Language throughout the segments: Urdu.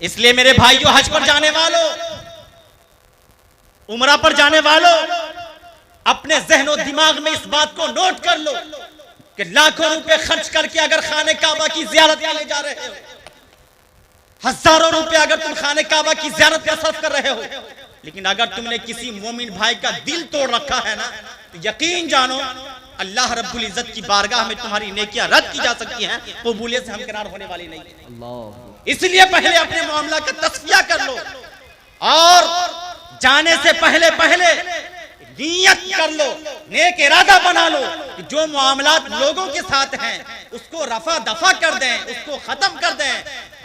اس لیے میرے بھائیو، حج پر جانے والوں، عمرہ پر جانے والوں، اپنے ذہن و دماغ میں اس بات کو نوٹ کر لو کہ لاکھوں روپے خرچ کر کے اگر خانہ کعبہ کی زیارت کے لیے جا رہے ہو، ہزاروں روپے اگر تم خانہ کعبہ کی زیارت کا صرف کر رہے ہو، لیکن اگر تم نے کسی مومن بھائی کا دل توڑ رکھا ہے نا، تو یقین جانو اللہ رب العزت کی بارگاہ میں تمہاری نیکیاں رد کی جا سکتی ہیں، قبولیت سے ہمکنار ہونے والی نہیں۔ اس لیے پہلے اپنے معاملہ کا تصفیہ کر لو، اور جانے سے پہلے نیت کر لو، نیک ارادہ بنا لو کہ جو معاملات لوگوں کے ساتھ ہیں اس کو رفع دفع کر دیں، اس کو ختم کر دیں،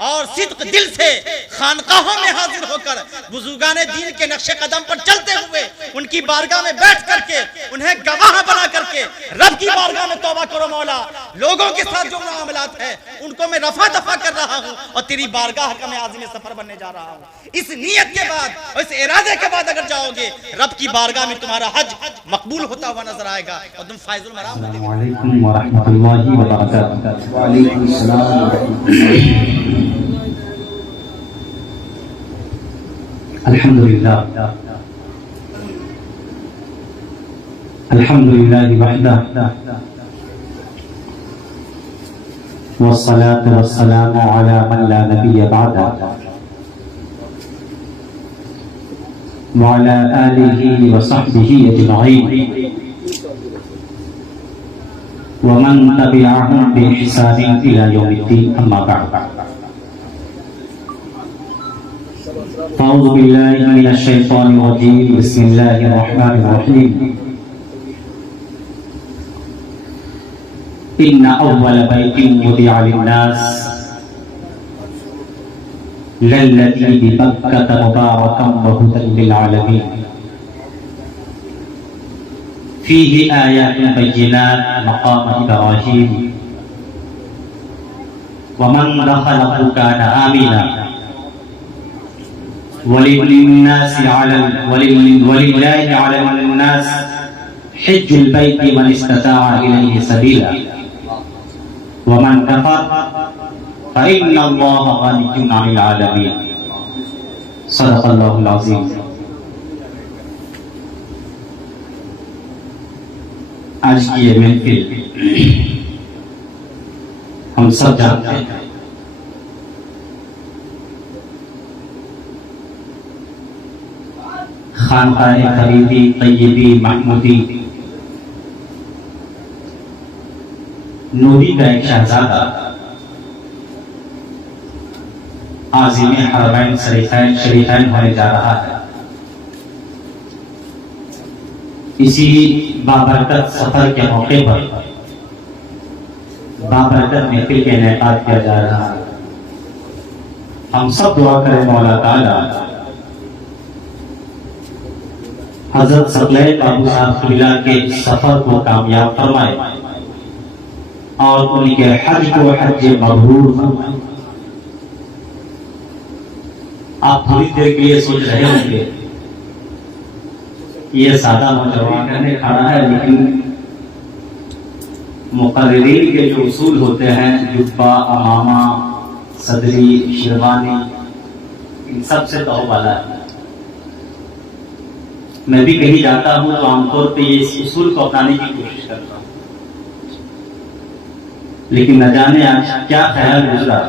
اور صدق دل سے خانقاہوں میں حاضر ہو کر بزرگان دین کے نقش قدم پر چلتے ہوئے ان کی بارگاہ میں بیٹھ کر کے انہیں گواہ بنا کر کے رب کی بارگاہ میں توبہ کرو، مولا لوگوں کے ساتھ جو معاملات ہیں ان کو میں رفع دفع کر رہا ہوں اور تیری بارگاہ کا میں عازم سفر بننے جا رہا ہوں۔ اس نیت کے بعد اور اس ارادے کے بعد اگر جاؤ گے، رب کی بارگاہ میں تمہارا حج مقبول ہوتا ہوا نظر آئے گا اور تم فائز المرام۔ السلام علیکم ورحمۃ اللہ وبرکاتہ۔ وعلیکم السلام ورحمۃ اللہ۔ الحمدللہ وحدہ، والصلاة والسلام على من لا نبی بعدہ، وعلى آلہ وصحبہ اجمعین، ومن تبعهم بإحسان إلى يوم الدين، أما بعد، أعوذ بالله من الشيطان الرجيم، بسم الله الرحمن الرحيم، إن أول بيت وضع للناس للذي ببكة مباركا وهدى للعالمين، فيه آيات بينات مقام إبراهيم، ومن دخله كان آمنا، ولله على الناس حج البيت من استطاع إليه سبيلا، ومن كفر فإن الله غني عن العالمين، صدق الله العظيم۔ آج کی یہ محفل ہم سب جانتے ہیں خانقاہ خلیفی طیبی محمودی نوری کا ایک شہزادہ عازم حرمین شریفین ہونے جا رہا ہے۔ اسی بابرکت سفر کے موقع پر بابرکت محفل کے انعقاد کیا جا رہا ہے۔ ہم سب دعا کریں مولا تعالی حضرت ثقلین بابو صاحب قبلہ کے سفر کو کامیاب فرمائے اور ان کے حج کو حج مبرور فرمائے۔ آپ تھوڑی دیر کے لیے سوچ رہے ہوں گے یہ سادہ نوجوان کہنے کھڑا ہے، لیکن مقررین کے جو اصول ہوتے ہیں، جبہ، امامہ، صدری، شیروانی، ان سب سے تو والا ہے۔ میں بھی کہیں جاتا ہوں تو عام طور پہ اس اصول کو اپنانے کی کوشش کرتا ہوں، لیکن نہ جانے آج کیا خیال گزرا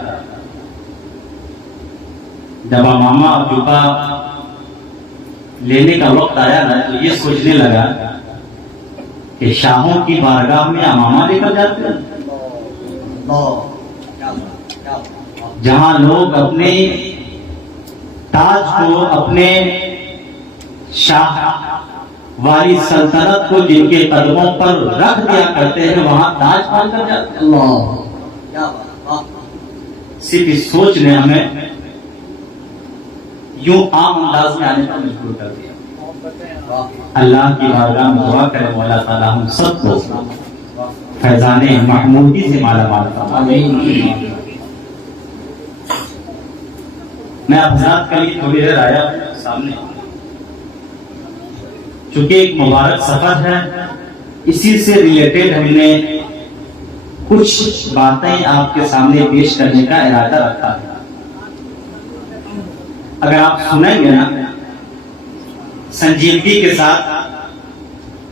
جب امامہ اور جبہ لینے کا وقت آیا نا، تو یہ سوچنے لگا کہ شاہوں کی بارگاہ میں امامہ لے کر جاتے ہیں، جہاں لوگ اپنے تاج کو، اپنے شاہ والی سلطنت کو جن کے قدموں پر رکھ دیا کرتے ہیں، وہاں تاج پال کر جاتے ہیں۔ صرف اس سوچ نے ہمیں یوں عام انداز میں آنے پر مجبور کر دیا۔ اللہ کی بارگاہ میں دعا کرے مولا تعالیٰ ہم سب کو فیضان محمودی سے مالا مال فرمائے۔ میں حضرات کے لیے تھوڑی دیر آیا سامنے، چونکہ ایک مبارک سفر ہے، اسی سے ریلیٹڈ ہم نے کچھ باتیں آپ کے سامنے پیش کرنے کا ارادہ رکھا ہے۔ اگر آپ سنیں گے نا سنجیدگی کے ساتھ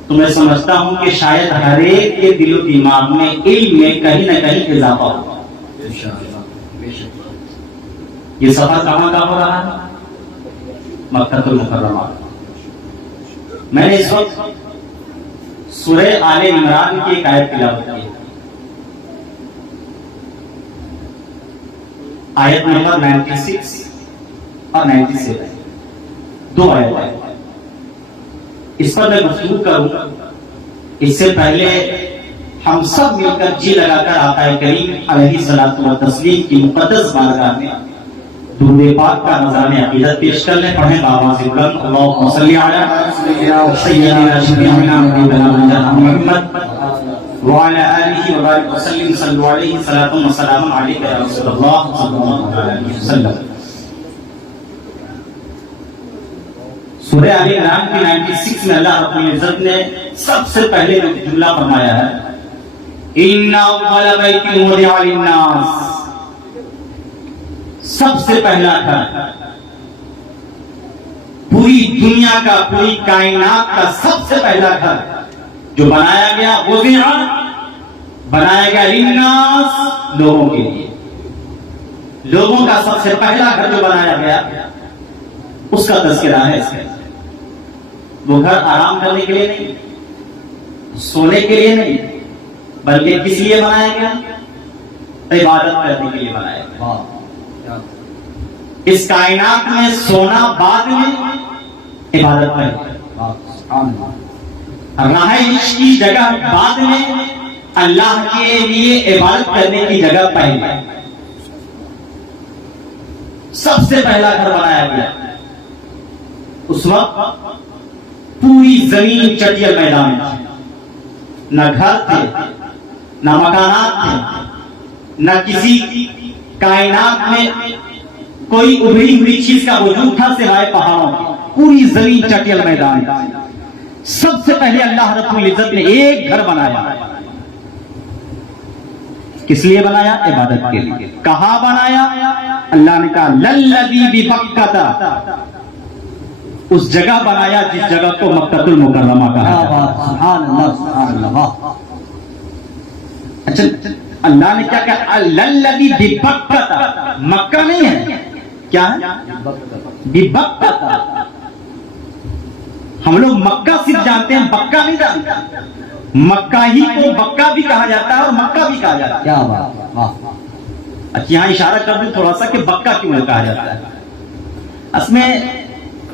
تو میں سمجھتا ہوں کہ شاید ہر ایک کے دل و دماغ میں علم میں کہیں نہ کہیں اضافہ ہوگا. یہ سفر کہاں کا ہو رہا ہے؟ مکہ المکرمہ. میں نے اس وقت سورہ آل عمران کی ایک آیت تلاوت کی. آیت نمبر 96 اور 97 دو آیت ہے. اس پر میں گفتگو کروں. اس سے پہلے ہم سب مل کر جی لگا کر آقا کریم علیہ الصلوۃ والتسلیم کی مقدس بارگاہ میں درود پاک کا نذرانِ عقیدت پیش کر لیں. پڑھیں بآواز بلند اللہم صلی علی سیدنا شفیعنا نبینا محمد وعلى آلہ وبارک وسلم. صلو علیہ صلاۃ و سلام علیک یا رسول اللہ صلی اللہ علیہ وسلم. سورہ آل عمران کی 96 میں اللہ رب العزت نے سب سے پہلے جو جملہ فرمایا ہے ان اول بیت وضع للناس. سب سے پہلا گھر پوری دنیا کا پوری کائنات کا سب سے پہلا گھر جو بنایا گیا وضع بنایا گیا للناس لوگوں کے لیے. لوگوں کا سب سے پہلا گھر جو بنایا گیا اس کا تذکرہ ہے اس کے. وہ گھر آرام کرنے کے لیے نہیں, سونے کے لیے نہیں, بلکہ کس لیے بنایا گیا؟ عبادت کرنے کے لیے بنایا گیا. اس کائنات میں سونا بعد میں, عبادت پہلے. رہائش کی جگہ بعد میں, اللہ کے لیے عبادت کرنے کی جگہ پہلے. سب سے پہلا گھر بنایا گیا. اس وقت پوری زمین چٹیل میدان تھی. نہ گھر تھے, نہ مکانات تھے, نہ کسی کائنات میں کوئی ابھری ہوئی چیز کا وجود تھا سوائے پہاڑوں کی. پوری زمین چٹیل میدان تھی. سب سے پہلے اللہ رب العزت نے ایک گھر بنایا. کس لیے بنایا؟ عبادت کے لیے. کہاں بنایا؟ اللہ نے کہا للذی ببکۃ, اس جگہ بنایا جس جگہ کو مکہ المکرمہ کہا. سبحان اللہ سبحان اللہ. اچھا اللہ نے کیا کہا؟ للذی ببکۃ, مکہ نہیں ہے, کیا ہے؟ ببکۃ. ہم لوگ مکہ صرف جانتے ہیں, بکہ نہیں جانتے. مکہ ہی کو بکہ بھی کہا جاتا ہے اور مکہ بھی کہا جاتا ہے. کیا بات. اچھا یہاں اشارہ کر دوں تھوڑا سا کہ بکہ کیوں کہا جاتا ہے. اس میں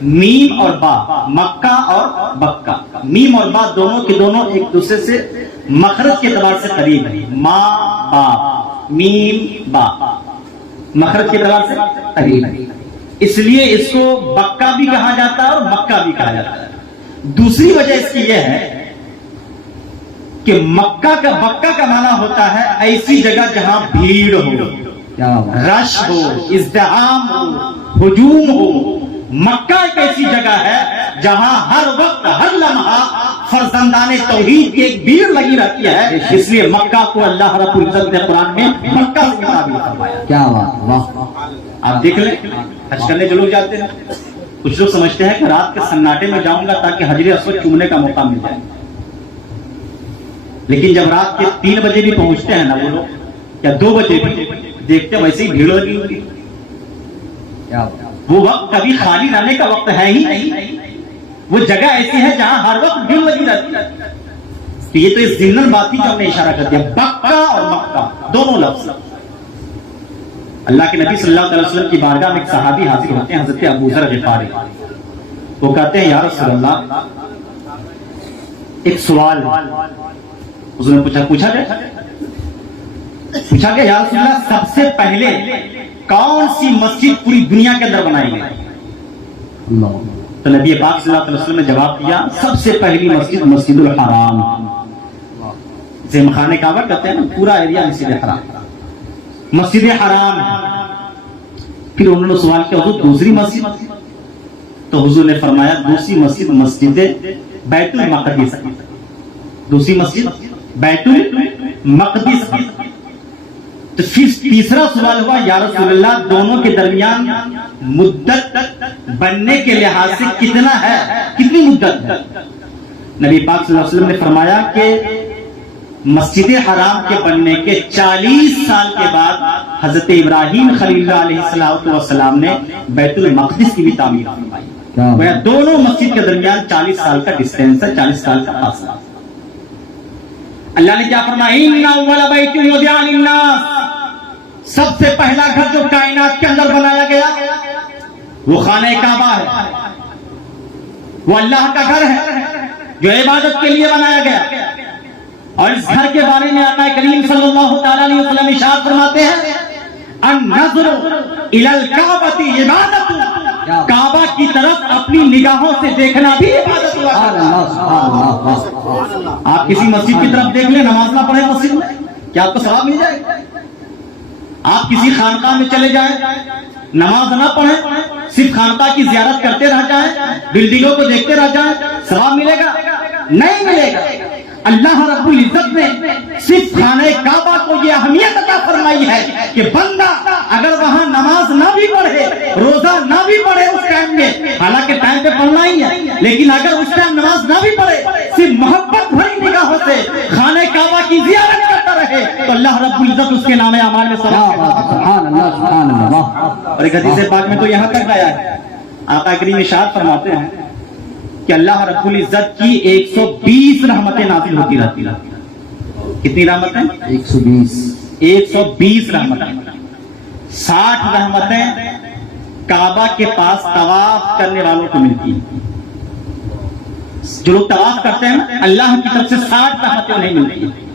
میم اور با, مکہ اور بکہ, میم اور با دونوں کے دونوں ایک دوسرے سے مخرج کے اعتبار سے قریب ہے. ما با, میم با, مخرج کے اعتبار سے قریب ہے, اس لیے اس کو بکہ بھی کہا جاتا ہے اور مکہ بھی کہا جاتا ہے. دوسری وجہ اس کی یہ ہے کہ مکہ کا بکہ کا معنی ہوتا ہے ایسی جگہ جہاں بھیڑ ہو, رش ہو, ازدحام ہو, ہجوم ہو. مکہ ایک ایسی جگہ ہے جہاں ہر وقت ہر لمحہ فرزندان توحید کی ایک بھیڑ لگی رہتی ہے. اس لیے مکہ کو اللہ رب العزت نے قرآن میں مکہ سے تعبیر فرمایا. کیا بات, واہ. آپ دیکھ لیں حج کرنے جو لوگ جاتے ہیں, کچھ لوگ سمجھتے ہیں کہ رات کے سناٹے میں جاؤں گا تاکہ حجر اسود چومنے کا موقع مل جائے. لیکن جب رات کے 3 بجے بھی پہنچتے ہیں نا وہ لوگ, یا 2 بجے بھی دیکھتے ہیں ویسے ہی بھیڑ لگی ہوگی. وہ وقت کبھی خالی رہنے کا وقت ہے ہی نہیں. وہ جگہ ایسی ہے جہاں ہر وقت بھیڑ لگی رہتی ہے. تو یہ تو اس ضمن بات کی جو ہم نے اشارہ کر دیا. بکہ اور مکہ دونوں لفظ. اللہ کے نبی صلی اللہ علیہ وسلم کی بارگاہ میں ایک صحابی حاضر ہوتے ہیں, حضرت ابو ذر غفاری. وہ کہتے ہیں یا رسول اللہ ایک سوال. حضور نے پوچھا گیا یا رسول اللہ سب سے پہلے کون سی مسجد پوری دنیا کے اندر بنائی گئی؟ تو نبی پاک صلی اللہ علیہ وسلم نے جواب دیا سب سے پہلی مسجد مسجد الحرام. زم خانے کعبہ کہتے ہیں نا, پورا ایریا مسجد حرام, مسجد حرام ہے. پھر انہوں نے سوال کیا حضور دوسری مسجد؟ تو حضور نے فرمایا دوسری مسجد مسجد بیت المقدس. دوسری مسجد بیت المقدس. تو پھر تیسرا سوال ہوا یا رسول اللہ دونوں کے درمیان مدت بننے کے لحاظ سے کتنا ہے، کتنی مدت ہے؟ نبی پاک صلی اللہ علیہ وسلم نے فرمایا کہ مسجد حرام کے بننے کے 40 سال کے بعد حضرت ابراہیم خلیل اللہ علیہ السلام نے بیت المقدس کی بھی تعمیر فرمائی۔ دونوں مسجد کے درمیان 40 سال کا ڈسٹینس ہے، 40 سال کا فاصلہ۔ اللہ نے کیا فرمایا؟ ان اول بیت وضع للناس، سب سے پہلا گھر جو کائنات کے اندر بنایا گیا وہ خانہ کعبہ ہے، وہ اللہ کا گھر ہے جو عبادت کے لیے بنایا گیا۔ اور اس گھر کے بارے میں آقا کریم صلی اللہ تعالی علیہ وسلم ارشاد فرماتے ہیں النظر الی الکعبۃ عبادت، کعبہ کی طرف اپنی نگاہوں سے دیکھنا بھی عبادت ہوا۔ آپ کسی مسجد کی طرف دیکھ لیں، نماز نہ پڑھیں مسجد میں، کیا آپ کو ثواب مل جائے گا؟ آپ کسی خانقاہ میں چلے جائیں، نماز نہ پڑھیں، صرف خانقاہ کی زیارت کرتے رہ جائیں، بلڈنگوں کو دیکھتے رہ جائیں، ثواب ملے گا؟ نہیں ملے گا۔ اللہ رب العزت نے صرف خانہ کعبہ کو یہ اہمیت عطا فرمائی ہے کہ بندہ اگر وہاں نماز نہ بھی پڑھے، روزہ نہ بھی پڑھے اس ٹائم میں، حالانکہ ٹائم پہ پڑھنا ہی ہے، لیکن اگر اس ٹائم نماز نہ بھی پڑھے، صرف محبت بھری نگاہوں سے خانہ کعبہ کی زیارت کرتا رہے تو اللہ رب العزت اس کے نام اعمال میں ثواب۔ اور ایک حدیث پاک میں تو یہاں تک آیا ہے، آقا کریم ارشاد فرماتے ہیں کہ اللہ رب العزت کی 120 رحمتیں نازل ہوتی رہتی ہیں۔ کتنی رحمتیں؟ 120 رحمتیں۔ 60 رحمتیں کعبہ کے پاس طواف کرنے والوں کو ملتی ہیں۔ جو لوگ طواف کرتے ہیں اللہ کی طرف سے 60 رحمتیں انہیں ملتی ہیں۔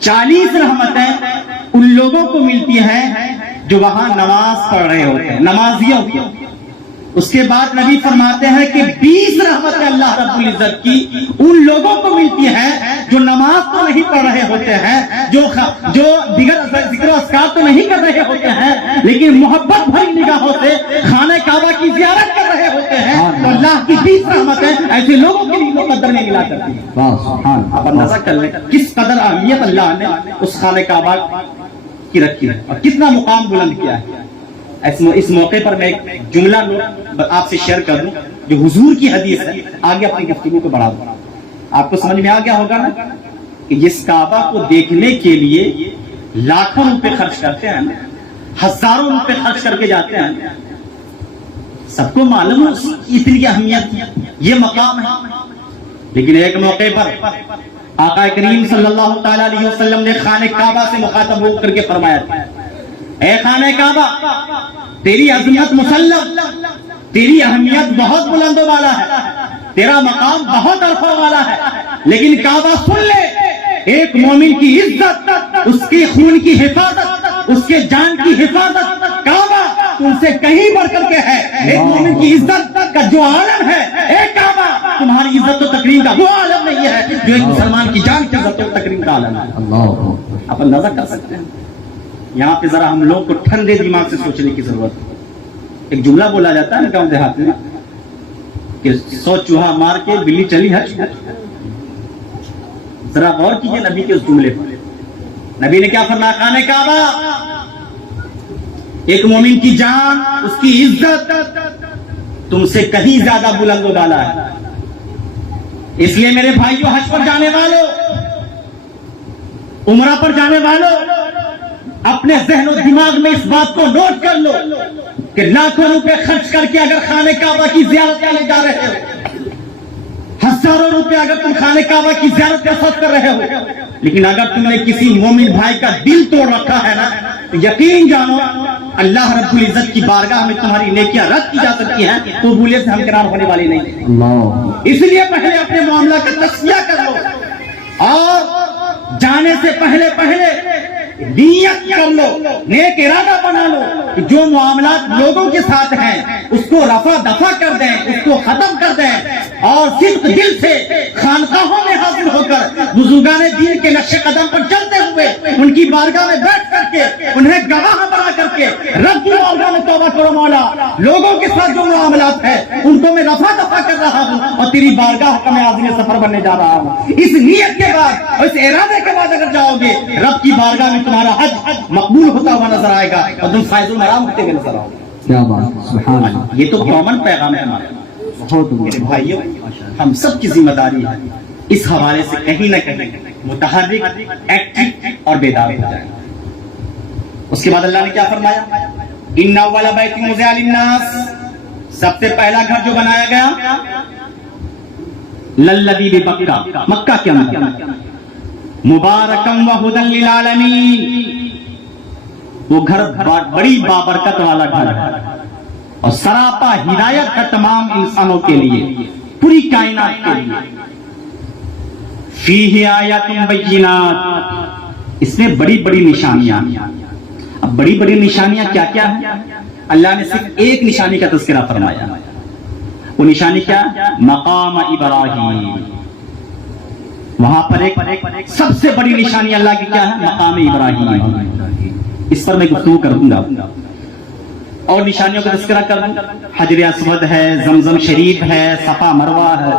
40 رحمتیں ان لوگوں کو ملتی ہیں جو وہاں نماز پڑھ رہے ہوتے ہیں، نمازیوں کو۔ اس کے بعد نبی فرماتے ہیں کہ 20 رحمتیں اللہ رب العزت کی ان لوگوں کو ملتی ہیں جو نماز تو نہیں پڑھ رہے ہوتے ہیں، جو دیگر ذکر و اذکار تو نہیں کر رہے ہوتے ہیں، لیکن محبت بھری نگاہوں سے خانہ کعبہ کی زیارت کر رہے ہوتے ہیں، تو اللہ کی 20 رحمتیں ایسے لوگوں کے لیے مقدر میں ملا کرتی ہیں۔ آپ اندازہ کر لیں کس قدر اہمیت اللہ نے اس خانہ کعبہ کی رکھی ہے اور کتنا مقام بلند کیا ہے۔ اس موقع پر میں ایک جملہ آپ سے شیئر کر دوں جو حضور کی حدیث ہے، آگے اپنی گفتگو کو بڑھا دوں۔ آپ کو سمجھ میں آ گیا ہوگا نا کہ جس کعبہ کو دیکھنے کے لیے لاکھوں روپے خرچ کرتے ہیں، ہزاروں روپے خرچ کر کے جاتے ہیں، سب کو معلوم ہے اتنی اہمیت، یہ مقام ہے۔ لیکن ایک موقع پر آقا کریم صلی اللہ تعالی علیہ وسلم نے خانہ کعبہ سے مخاطب ہو کر کے فرمایا تھا، اے خانہ کعبہ تیری عظمت مسلم، تیری اہمیت بہت بلند و بالا ہے، تیرا مقام بہت عرفہ والا ہے، لیکن کعبہ سن لے، ایک مومن کی عزت، اس کے خون کی حفاظت، اس کے جان کی حفاظت کعبہ تم سے کہیں بڑھ کر کے ہے۔ ایک مومن کی عزت کا جو عالم ہے، اے کعبہ تمہاری عزت و تکریم کا وہ عالم نہیں ہے جو ایک مسلمان کی جان کی عزت و تکریم کا عالم ہے۔ آپ اندازہ کر سکتے ہیں۔ یہاں پہ ذرا ہم لوگ کو ٹھنڈے دماغ سے سوچنے کی ضرورت ہے۔ ایک جملہ بولا جاتا ہے نا گاؤں دیہات میں کہ 100 چوہا مار کے بلی چلی ہے۔ ذرا غور کیجئے نبی کے اس جملے پر۔ نبی نے کیا فرمایا؟ خانہ کعبہ ایک مومن کی جان، اس کی عزت تم سے کہیں زیادہ بلند و بالا ہے۔ اس لیے میرے بھائیوں، حج پر جانے والوں، عمرہ پر جانے والوں، اپنے ذہن و دماغ میں اس بات کو نوٹ کر لو کہ لاکھوں روپے خرچ کر کے اگر خانہ کعبہ کی زیارت کرنے جا رہے ہو، ہزاروں روپے اگر تم خانہ کعبہ کی زیارت کا خرچ کر رہے ہو، لیکن اگر تم نے کسی مومن بھائی کا دل توڑ رکھا ہے نا، تو یقین جانو اللہ رب العزت کی بارگاہ میں تمہاری نیکیاں رد کی جا سکتی ہیں، قبولیت سے ہمکنار ہونے والی نہیں۔ اس لیے پہلے اپنے معاملہ کا تجزیہ کر لو اور جانے سے پہلے نیت کر لو، نیک ارادہ بنا لو کہ جو معاملات لوگوں کے ساتھ ہیں اس کو رفع دفع کر دیں، اس کو ختم کر دیں، اور صدق دل سے خانقاہوں میں حاضر ہو کر بزرگان دین کے نقش قدم پر چلتے ہوئے ان کی بارگاہ میں بیٹھ کر کے انہیں گواہ بنا کر کے رب کی بارگاہ میں توبہ توبہ کرو مولا، لوگوں کے ساتھ جو معاملات ہے ان کو میں رفع دفع کر رہا ہوں اور تیری بارگاہ کا میں عازم سفر بننے جا رہا ہوں۔ اس نیت کے بعد اور اس ارادے کے بعد اگر جاؤ گے، رب کی بارگاہ میں تمہارا حج مقبول ہوتا ہوا نظر آئے گا اور تم فائز المرام ہوتے ہوئے نظر آؤ گے۔ کیا بات، سبحان اللہ۔ یہ تو کامن پیغام ہے ہمارا۔ بہت میرے بھائیوں، ہم سب کی ذمہ داری ہے اس حوالے سے کہیں نہ کہیں متحرک، ایکٹیو اور بیدار ہو جائے۔ اس کے بعد اللہ نے کیا فرمایا؟ ان اول بیت وضع للناس، سب سے پہلا گھر جو بنایا گیا للذی ببکہ، مکہ کے اندر، مبارکم وہدی للعالمین، وہ گھر بڑی بابرکت والا گھر ہے اور سراپا ہدایت ہے تمام انسانوں کے لیے، پوری کائنات کے لیے۔ فیہ آیات بینات، اس میں بڑی بڑی نشانیاں۔ اب بڑی بڑی نشانیاں کیا کیا ہیں؟ اللہ نے صرف ایک نشانی کا تذکرہ فرمایا۔ وہ نشانی کیا؟ مقام ابراہیم۔ وہاں پر ایک سب سے بڑی نشانی اللہ کی کیا ہے؟ مقام ابراہیم۔ اس پر میں گفتگو کروں گا اور نشانیوں کا تذکرہ کروں۔ حجر اسود ہے، زمزم شریف ہے، صفا مروہ ہے،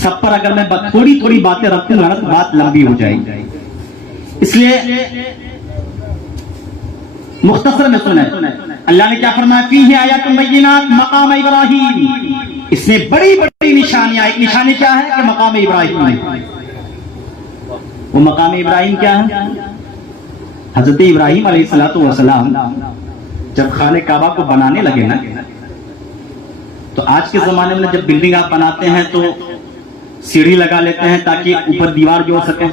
سب پر اگر میں تھوڑی تھوڑی باتیں رکھوں گا تو بات لمبی ہو جائے گی، اس لیے مختصر میں سنیں۔ اللہ نے کیا فرمایا؟ فیہ آیات بینات مقام ابراہیم، اس میں بڑی بڑی نشانیاں۔ ایک نشانی کیا ہے کہ مقام ابراہیم ہے۔ وہ مقام ابراہیم کیا ہے؟ حضرت ابراہیم علیہ السلام جب خانہ کعبہ کو بنانے لگے نا، تو آج کے زمانے میں جب بلڈنگ آپ بناتے ہیں تو سیڑھی لگا لیتے ہیں تاکہ اوپر دیوار جوڑ سکیں۔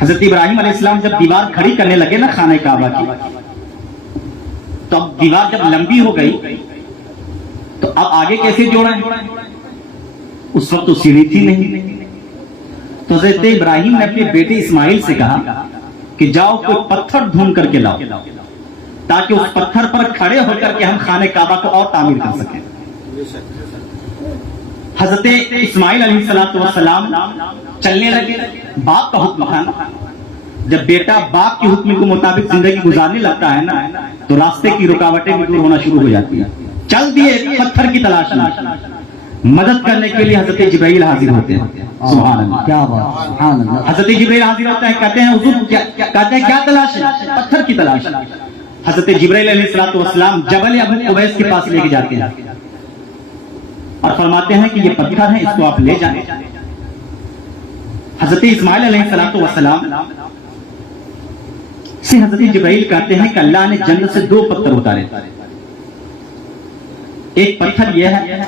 حضرت ابراہیم علیہ السلام جب دیوار کھڑی کرنے لگے نا خانہ کعبہ کی، تو اب دیوار جب لمبی ہو گئی تو اب آگے کیسے جوڑیں؟ اس وقت تو سیڑھی تھی نہیں، تو حضرت ابراہیم نے اپنے بیٹے اسماعیل سے کہا کہ جاؤ کوئی پتھر ڈھونڈ کر کے لاؤ تاکہ اس پتھر پر کھڑے ہو کر کے ہم خانہ کعبہ کو اور تعمیر کر سکیں۔ حضرت اسماعیل علیہ السلام چلنے لگے، باپ کا حکم تھا نا، جب بیٹا باپ کے حکم کے مطابق زندگی گزارنے لگتا ہے نا تو راستے کی رکاوٹیں بھی دور ہونا شروع ہو جاتی ہیں۔ چل دیے پتھر کی تلاش میں، مدد کرنے کے لیے حضرت جبرائیل حاضر ہوتے ہیں۔ سبحان اللہ، کیا بات، سبحان اللہ۔ حضرت جبرائیل حاضر ہوتے ہیں، کہتے ہیں حضور کیا تلاش ہے؟ پتھر کی تلاش۔ حضرت جبرائیل علیہ السلام جبل ابو قبیس کے پاس لے کے جاتے ہیں اور فرماتے ہیں کہ یہ پتھر ہے، اس کو آپ لے جائیں۔ حضرت اسماعیل علیہ السلام سے حضرت جبرائیل کہتے ہیں کہ اللہ نے جنت سے 2 پتھر اتارے، ایک پتھر یہ ہے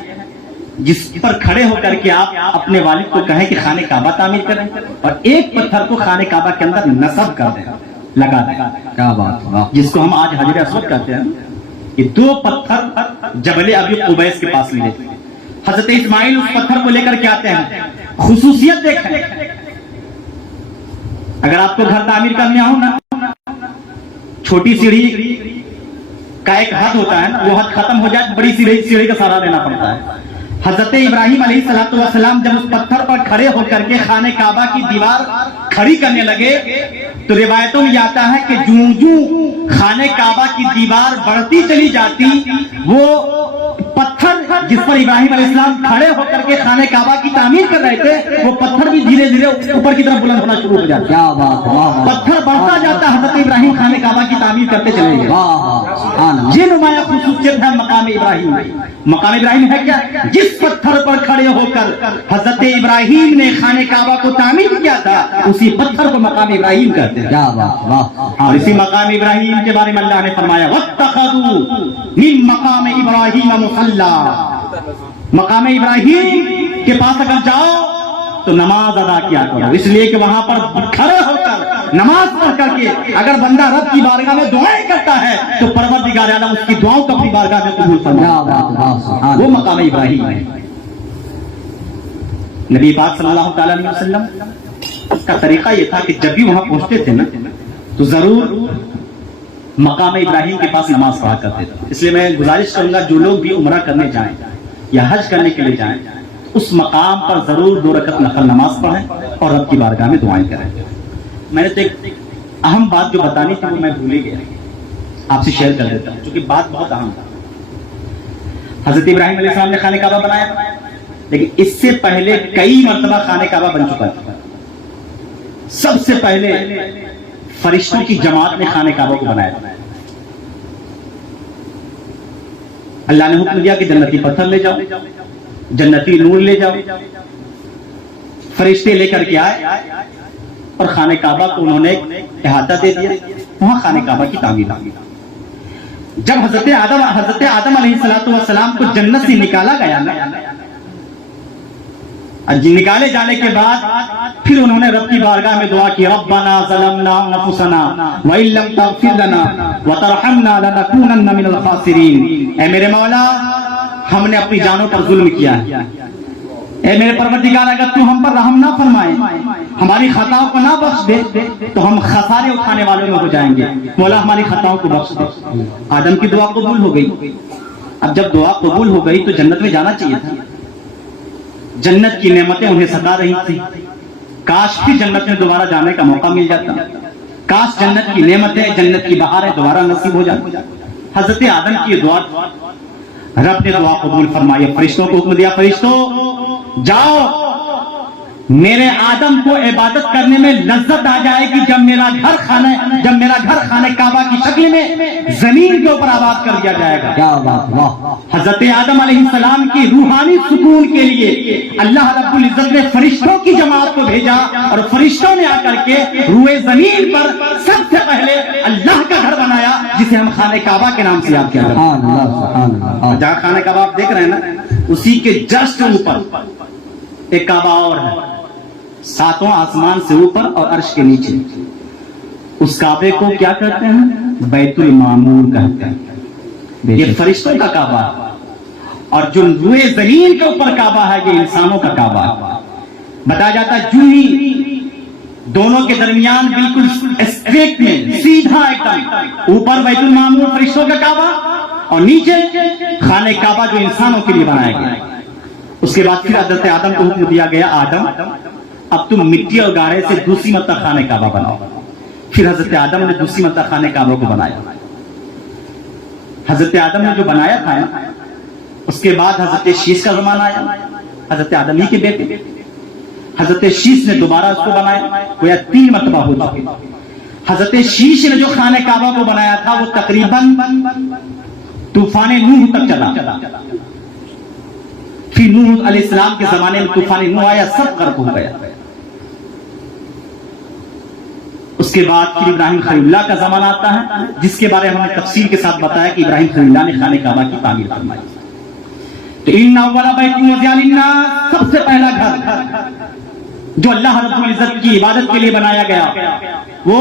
جس پر کھڑے ہو کر کے آپ اپنے والد کو کہیں کہ خانہ کعبہ تعمیر کریں، اور ایک پتھر کو خانہ کعبہ کے اندر نصب کر دیں، لگا دیں۔ کیا بات، جس کو ہم آج حجر اسود کہتے ہیں۔ یہ 2 پتھر جبل ابی قبیس کے پاس ملے۔ حضرت اسماعیل اس پتھر کو لے کر کے آتے ہیں۔ خصوصیت دیکھیں، اگر آپ کو گھر تعمیر کرنے ہو نا، چھوٹی سیڑھی کا ایک حد ہوتا ہے نا، وہ حد ختم ہو جائے بڑی سیڑھی کا سہارا لینا پڑتا ہے۔ حضرت ابراہیم علیہ السلام جب اس پتھر پر کھڑے ہو کر کے خانہ کعبہ کی دیوار کھڑی کرنے لگے تو روایتوں میں آتا ہے کہ جوں خانہ کعبہ کی دیوار بڑھتی چلی جاتی، وہ پتھر جس پر ابراہیم علیہ السلام کھڑے ہو کر کے خانہ کعبہ کی تعمیر کر رہے تھے، وہ پتھر بھی دھیرے دھیرے اوپر کی طرف بلند ہونا شروع ہو جاتا۔ کیا بات، پتھر بڑھتا جاتا، حضرت ابراہیم خانہ کعبہ کی تعمیر کرتے چلے گئے۔ یہ نمایاں خصوصیت ہے مقام ابراہیم۔ مقام ابراہیم ہے کیا؟ جس پتھر پر کھڑے ہو کر حضرت ابراہیم نے خانہ کعبہ کو تعمیر کیا تھا، اسی پتھر کو مقام ابراہیم کہتے ہیں۔ کیا بات، اور اسی مقام ابراہیم کے بارے میں اللہ نے فرمایا وَاتَّخَذُوا مِن مَقَامِ إِبْرَاهِيمَ مُصَلًّى، مقام ابراہیم کے پاس اگر جاؤ تو نماز ادا کیا کرو، اس لیے کہ وہاں پر کھڑے ہو کر نماز پڑھ کر کے اگر بندہ رب کی بارگاہ میں دعائیں کرتا ہے تو پروردگار عالم اس کی دعاؤں کو اپنی بارگاہ میں قبول فرماتا ہے۔ وہ مقام ابراہیم ہے۔ نبی پاک صلی اللہ تعالی علیہ وسلم کا طریقہ یہ تھا کہ جب بھی وہاں پہنچتے تھے نا تو ضرور مقام ابراہیم کے پاس نماز پڑھا کرتے تھے۔ اس لیے میں گزارش کروں گا جو لوگ بھی عمرہ کرنے جائیں یا حج کرنے کے لیے جائیں، اس مقام پر ضرور 2 رکعت نفل نماز پڑھیں اور رب کی بارگاہ میں دعائیں کریں۔ میں نے تو ایک اہم بات جو بتانی تھی وہ میں بھول ہی گیا۔ آپ سے شیئر کر دیتا ہوں چونکہ بات بہت اہم ہے. حضرت ابراہیم علیہ السلام نے خانہ کعبہ بنایا تھا، لیکن اس سے پہلے کئی مرتبہ خانہ کعبہ بن چکا تھا. سب سے پہلے فرشتوں کی جماعت نے خانہ کعبہ کو بنایا تھا. اللہ نے حکم دیا کہ جنتی پتھر لے جاؤ، جنتی نور لے جاؤ. فرشتے لے کر کے آئے اور خانہ کعبہ کو انہوں نے احاطہ دے دیا. وہاں خانہ کعبہ کی تعمیر ہوئی. جب حضرت آدم علیہ السلام کو جنت سے نکالا گیا نا، نکالے جانے کے بعد پھر انہوں نے رب کی بارگاہ میں دعا کی، ربنا ظلمنا انفسنا وان لم تغفر لنا وترحمنا لنكونن من الخاسرین. اے میرے مولا، ہم نے اپنی جانوں پر ظلم کیا ہے. اے میرے پروردگار، اگر تو ہم پر رحم نہ فرمائے، ہماری خطاؤں کو نہ بخش دے تو ہم خسارے اٹھانے والوں میں ہو جائیں گے. مولا ہماری خطاؤں کو بخش دے. آدم کی دعا قبول ہو گئی. اب جب دعا قبول ہو گئی تو جنت میں جانا چاہیے تھا. جنت کی نعمتیں انہیں ستا رہی تھی. کاش بھی جنت میں دوبارہ جانے کا موقع مل جاتا. کاش جنت کی نعمتیں، جنت کی بہاریں دوبارہ نصیب ہو جاتی. حضرت آدم کی دعا، رب نے دعا قبول فرمائی. فرشتوں کو حکم دیا، فرشتوں جاؤ، میرے آدم کو عبادت کرنے میں لذت آ جائے گی جب میرا گھر خانہ کعبہ کی شکل میں زمین کے اوپر آباد کر دیا جائے گا. کیا بات، واہ. حضرت آدم علیہ السلام کی روحانی سکون کے لیے اللہ رب العزت نے فرشتوں کی جماعت کو بھیجا اور فرشتوں نے آ کر کے روئے زمین پر سب سے پہلے اللہ کا گھر بنایا، جسے ہم خانہ کعبہ کے نام سے یاد کیا جاتا ہے. جہاں خانہ کعبہ آپ دیکھ رہے ہیں نا، اسی کے جسٹ اوپر ایک کعبہ اور ہے، 7 آسمان سے اوپر اور عرش کے نیچے. اس کعبے کو کیا کہتے ہیں؟ بیت المعمور کہتے ہیں. یہ فرشتوں کا کعبہ ہے. اور جو روئے زمین کے اوپر کعبہ ہے، یہ انسانوں کا کعبہ ہے. بتایا جاتا ہے جو ہی دونوں کے درمیان بالکل اسٹریٹ میں سیدھا ایک دم اوپر بیت المعمور فرشتوں کا کعبہ اور نیچے خانہ کعبہ جو انسانوں کے لیے بنایا گیا. اس کے بعد پھر حضرت آدم کو حکم دیا گیا، آدم اب تم مٹی اور گاڑے سے دوسری مرتبہ خانہ کعبہ بناؤ. پھر حضرت آدم نے دوسری مرتبہ خانہ کعبہ کو بنایا. حضرت آدم نے جو بنایا تھا نا، اس کے بعد حضرت شیش کا زمانہ آیا. حضرت آدم ہی کے بیٹے حضرت شیش نے دوبارہ اس کو بنایا. گویا 3 مرتبہ ہو چکے. حضرت شیش نے جو خانہ کعبہ کو بنایا تھا وہ تقریباً طوفان نوح تک چلا. پھر نوح علیہ السلام کے زمانے میں طوفان نوح آیا، سب غرق ہو گیا. اس کے بعد پھر ابراہیم خلیل اللہ کا زمانہ آتا ہے، جس کے بارے میں ہم نے تفصیل کے ساتھ بتایا کہ ابراہیم خلیل اللہ نے خانہ کعبہ کی تعمیر فرمائی. تو ان اول بیت وضع للناس، سب سے پہلا گھر جو اللہ رب العزت کی عبادت کے لیے بنایا گیا وہ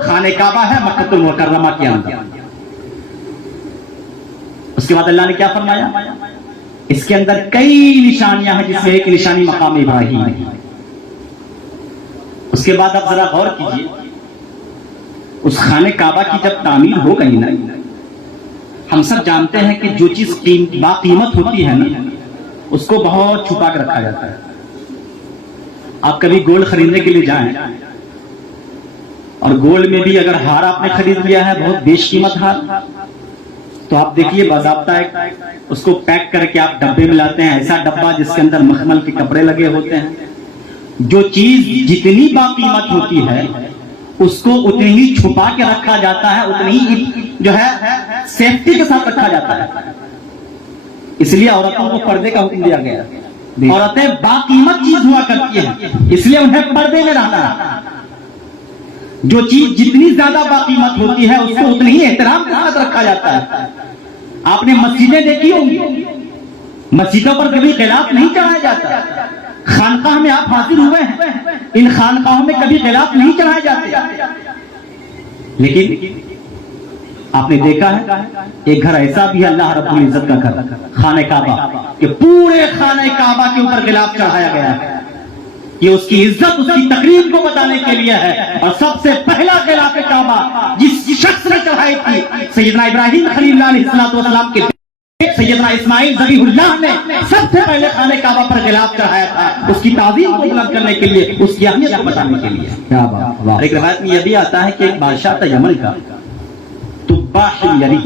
خانہ کعبہ ہے مکہ المکرمہ کے اندر. اس کے بعد اللہ نے کیا فرمایا؟ اس کے اندر کئی نشانیاں ہیں، جس میں ایک نشانی مقام ابراہیم ہے. اس کے بعد آپ ذرا غور کیجئے، اس خانہ کعبہ کی جب تعمیر ہو گئی نا، ہم سب جانتے ہیں کہ جو چیز باقیمت ہوتی ہے نا، اس کو بہت چھپا کے رکھا جاتا ہے. آپ کبھی گولڈ خریدنے کے لیے جائیں اور گولڈ میں بھی اگر ہار آپ نے خرید لیا ہے بہت بیش قیمت ہار، تو آپ دیکھیے باضابطہ اس کو پیک کر کے آپ ڈبے میں لاتے ہیں، ایسا ڈبہ جس کے اندر مخمل کے کپڑے لگے ہوتے ہیں. جو چیز جتنی باقیمت ہوتی ہے اس کو اتنی ہی چھپا کے رکھا جاتا ہے، اتنی ہی جو ہے سیفٹی کے ساتھ رکھا جاتا ہے. اس لیے عورتوں کو پردے کا حکم دیا گیا. عورتیں باقیمت چیز ہوا کرتی ہیں، اس لیے انہیں پردے میں رہنا ہے. جو چیز جتنی زیادہ باقیمت ہوتی ہے اس کو اتنی ہی احترام کے ساتھ رکھا جاتا ہے. آپ نے مسجدیں دیکھی ہوں گی، مسجدوں پر کبھی غلاف نہیں چڑھایا جاتا. خانقاہ میں آپ حاضر ہوئے ہیں، ان خانقاہوں میں کبھی غلاف نہیں چڑھائے جاتے. لیکن آپ نے دیکھا ہے ایک گھر ایسا بھی ہے اللہ رب العزت کا گھر، خانہ کعبہ، کہ پورے خانہ کعبہ کے اوپر غلاف چڑھایا گیا ہے. یہ اس کی عزت، اس کی تقریب کو بتانے کے لیے ہے. اور سب سے پہلا غلاف کعبہ جس شخص نے چڑھائی تھی سیدنا ابراہیم خلیل اللہ علیہ السلام کے سیدنا اسماعیل ذبیح اللہ نے سب سے پہلے خانہ کعبہ پر غلاف چڑھایا تھا، اس کی تعظیم کو بلند کرنے کے لیے، اس کی اہمیت کو بتانے کے لیے. ایک روایت میں یہ بھی آتا ہے کہ ایک بادشاہ تھا یمن کا، تو تباہ حميري،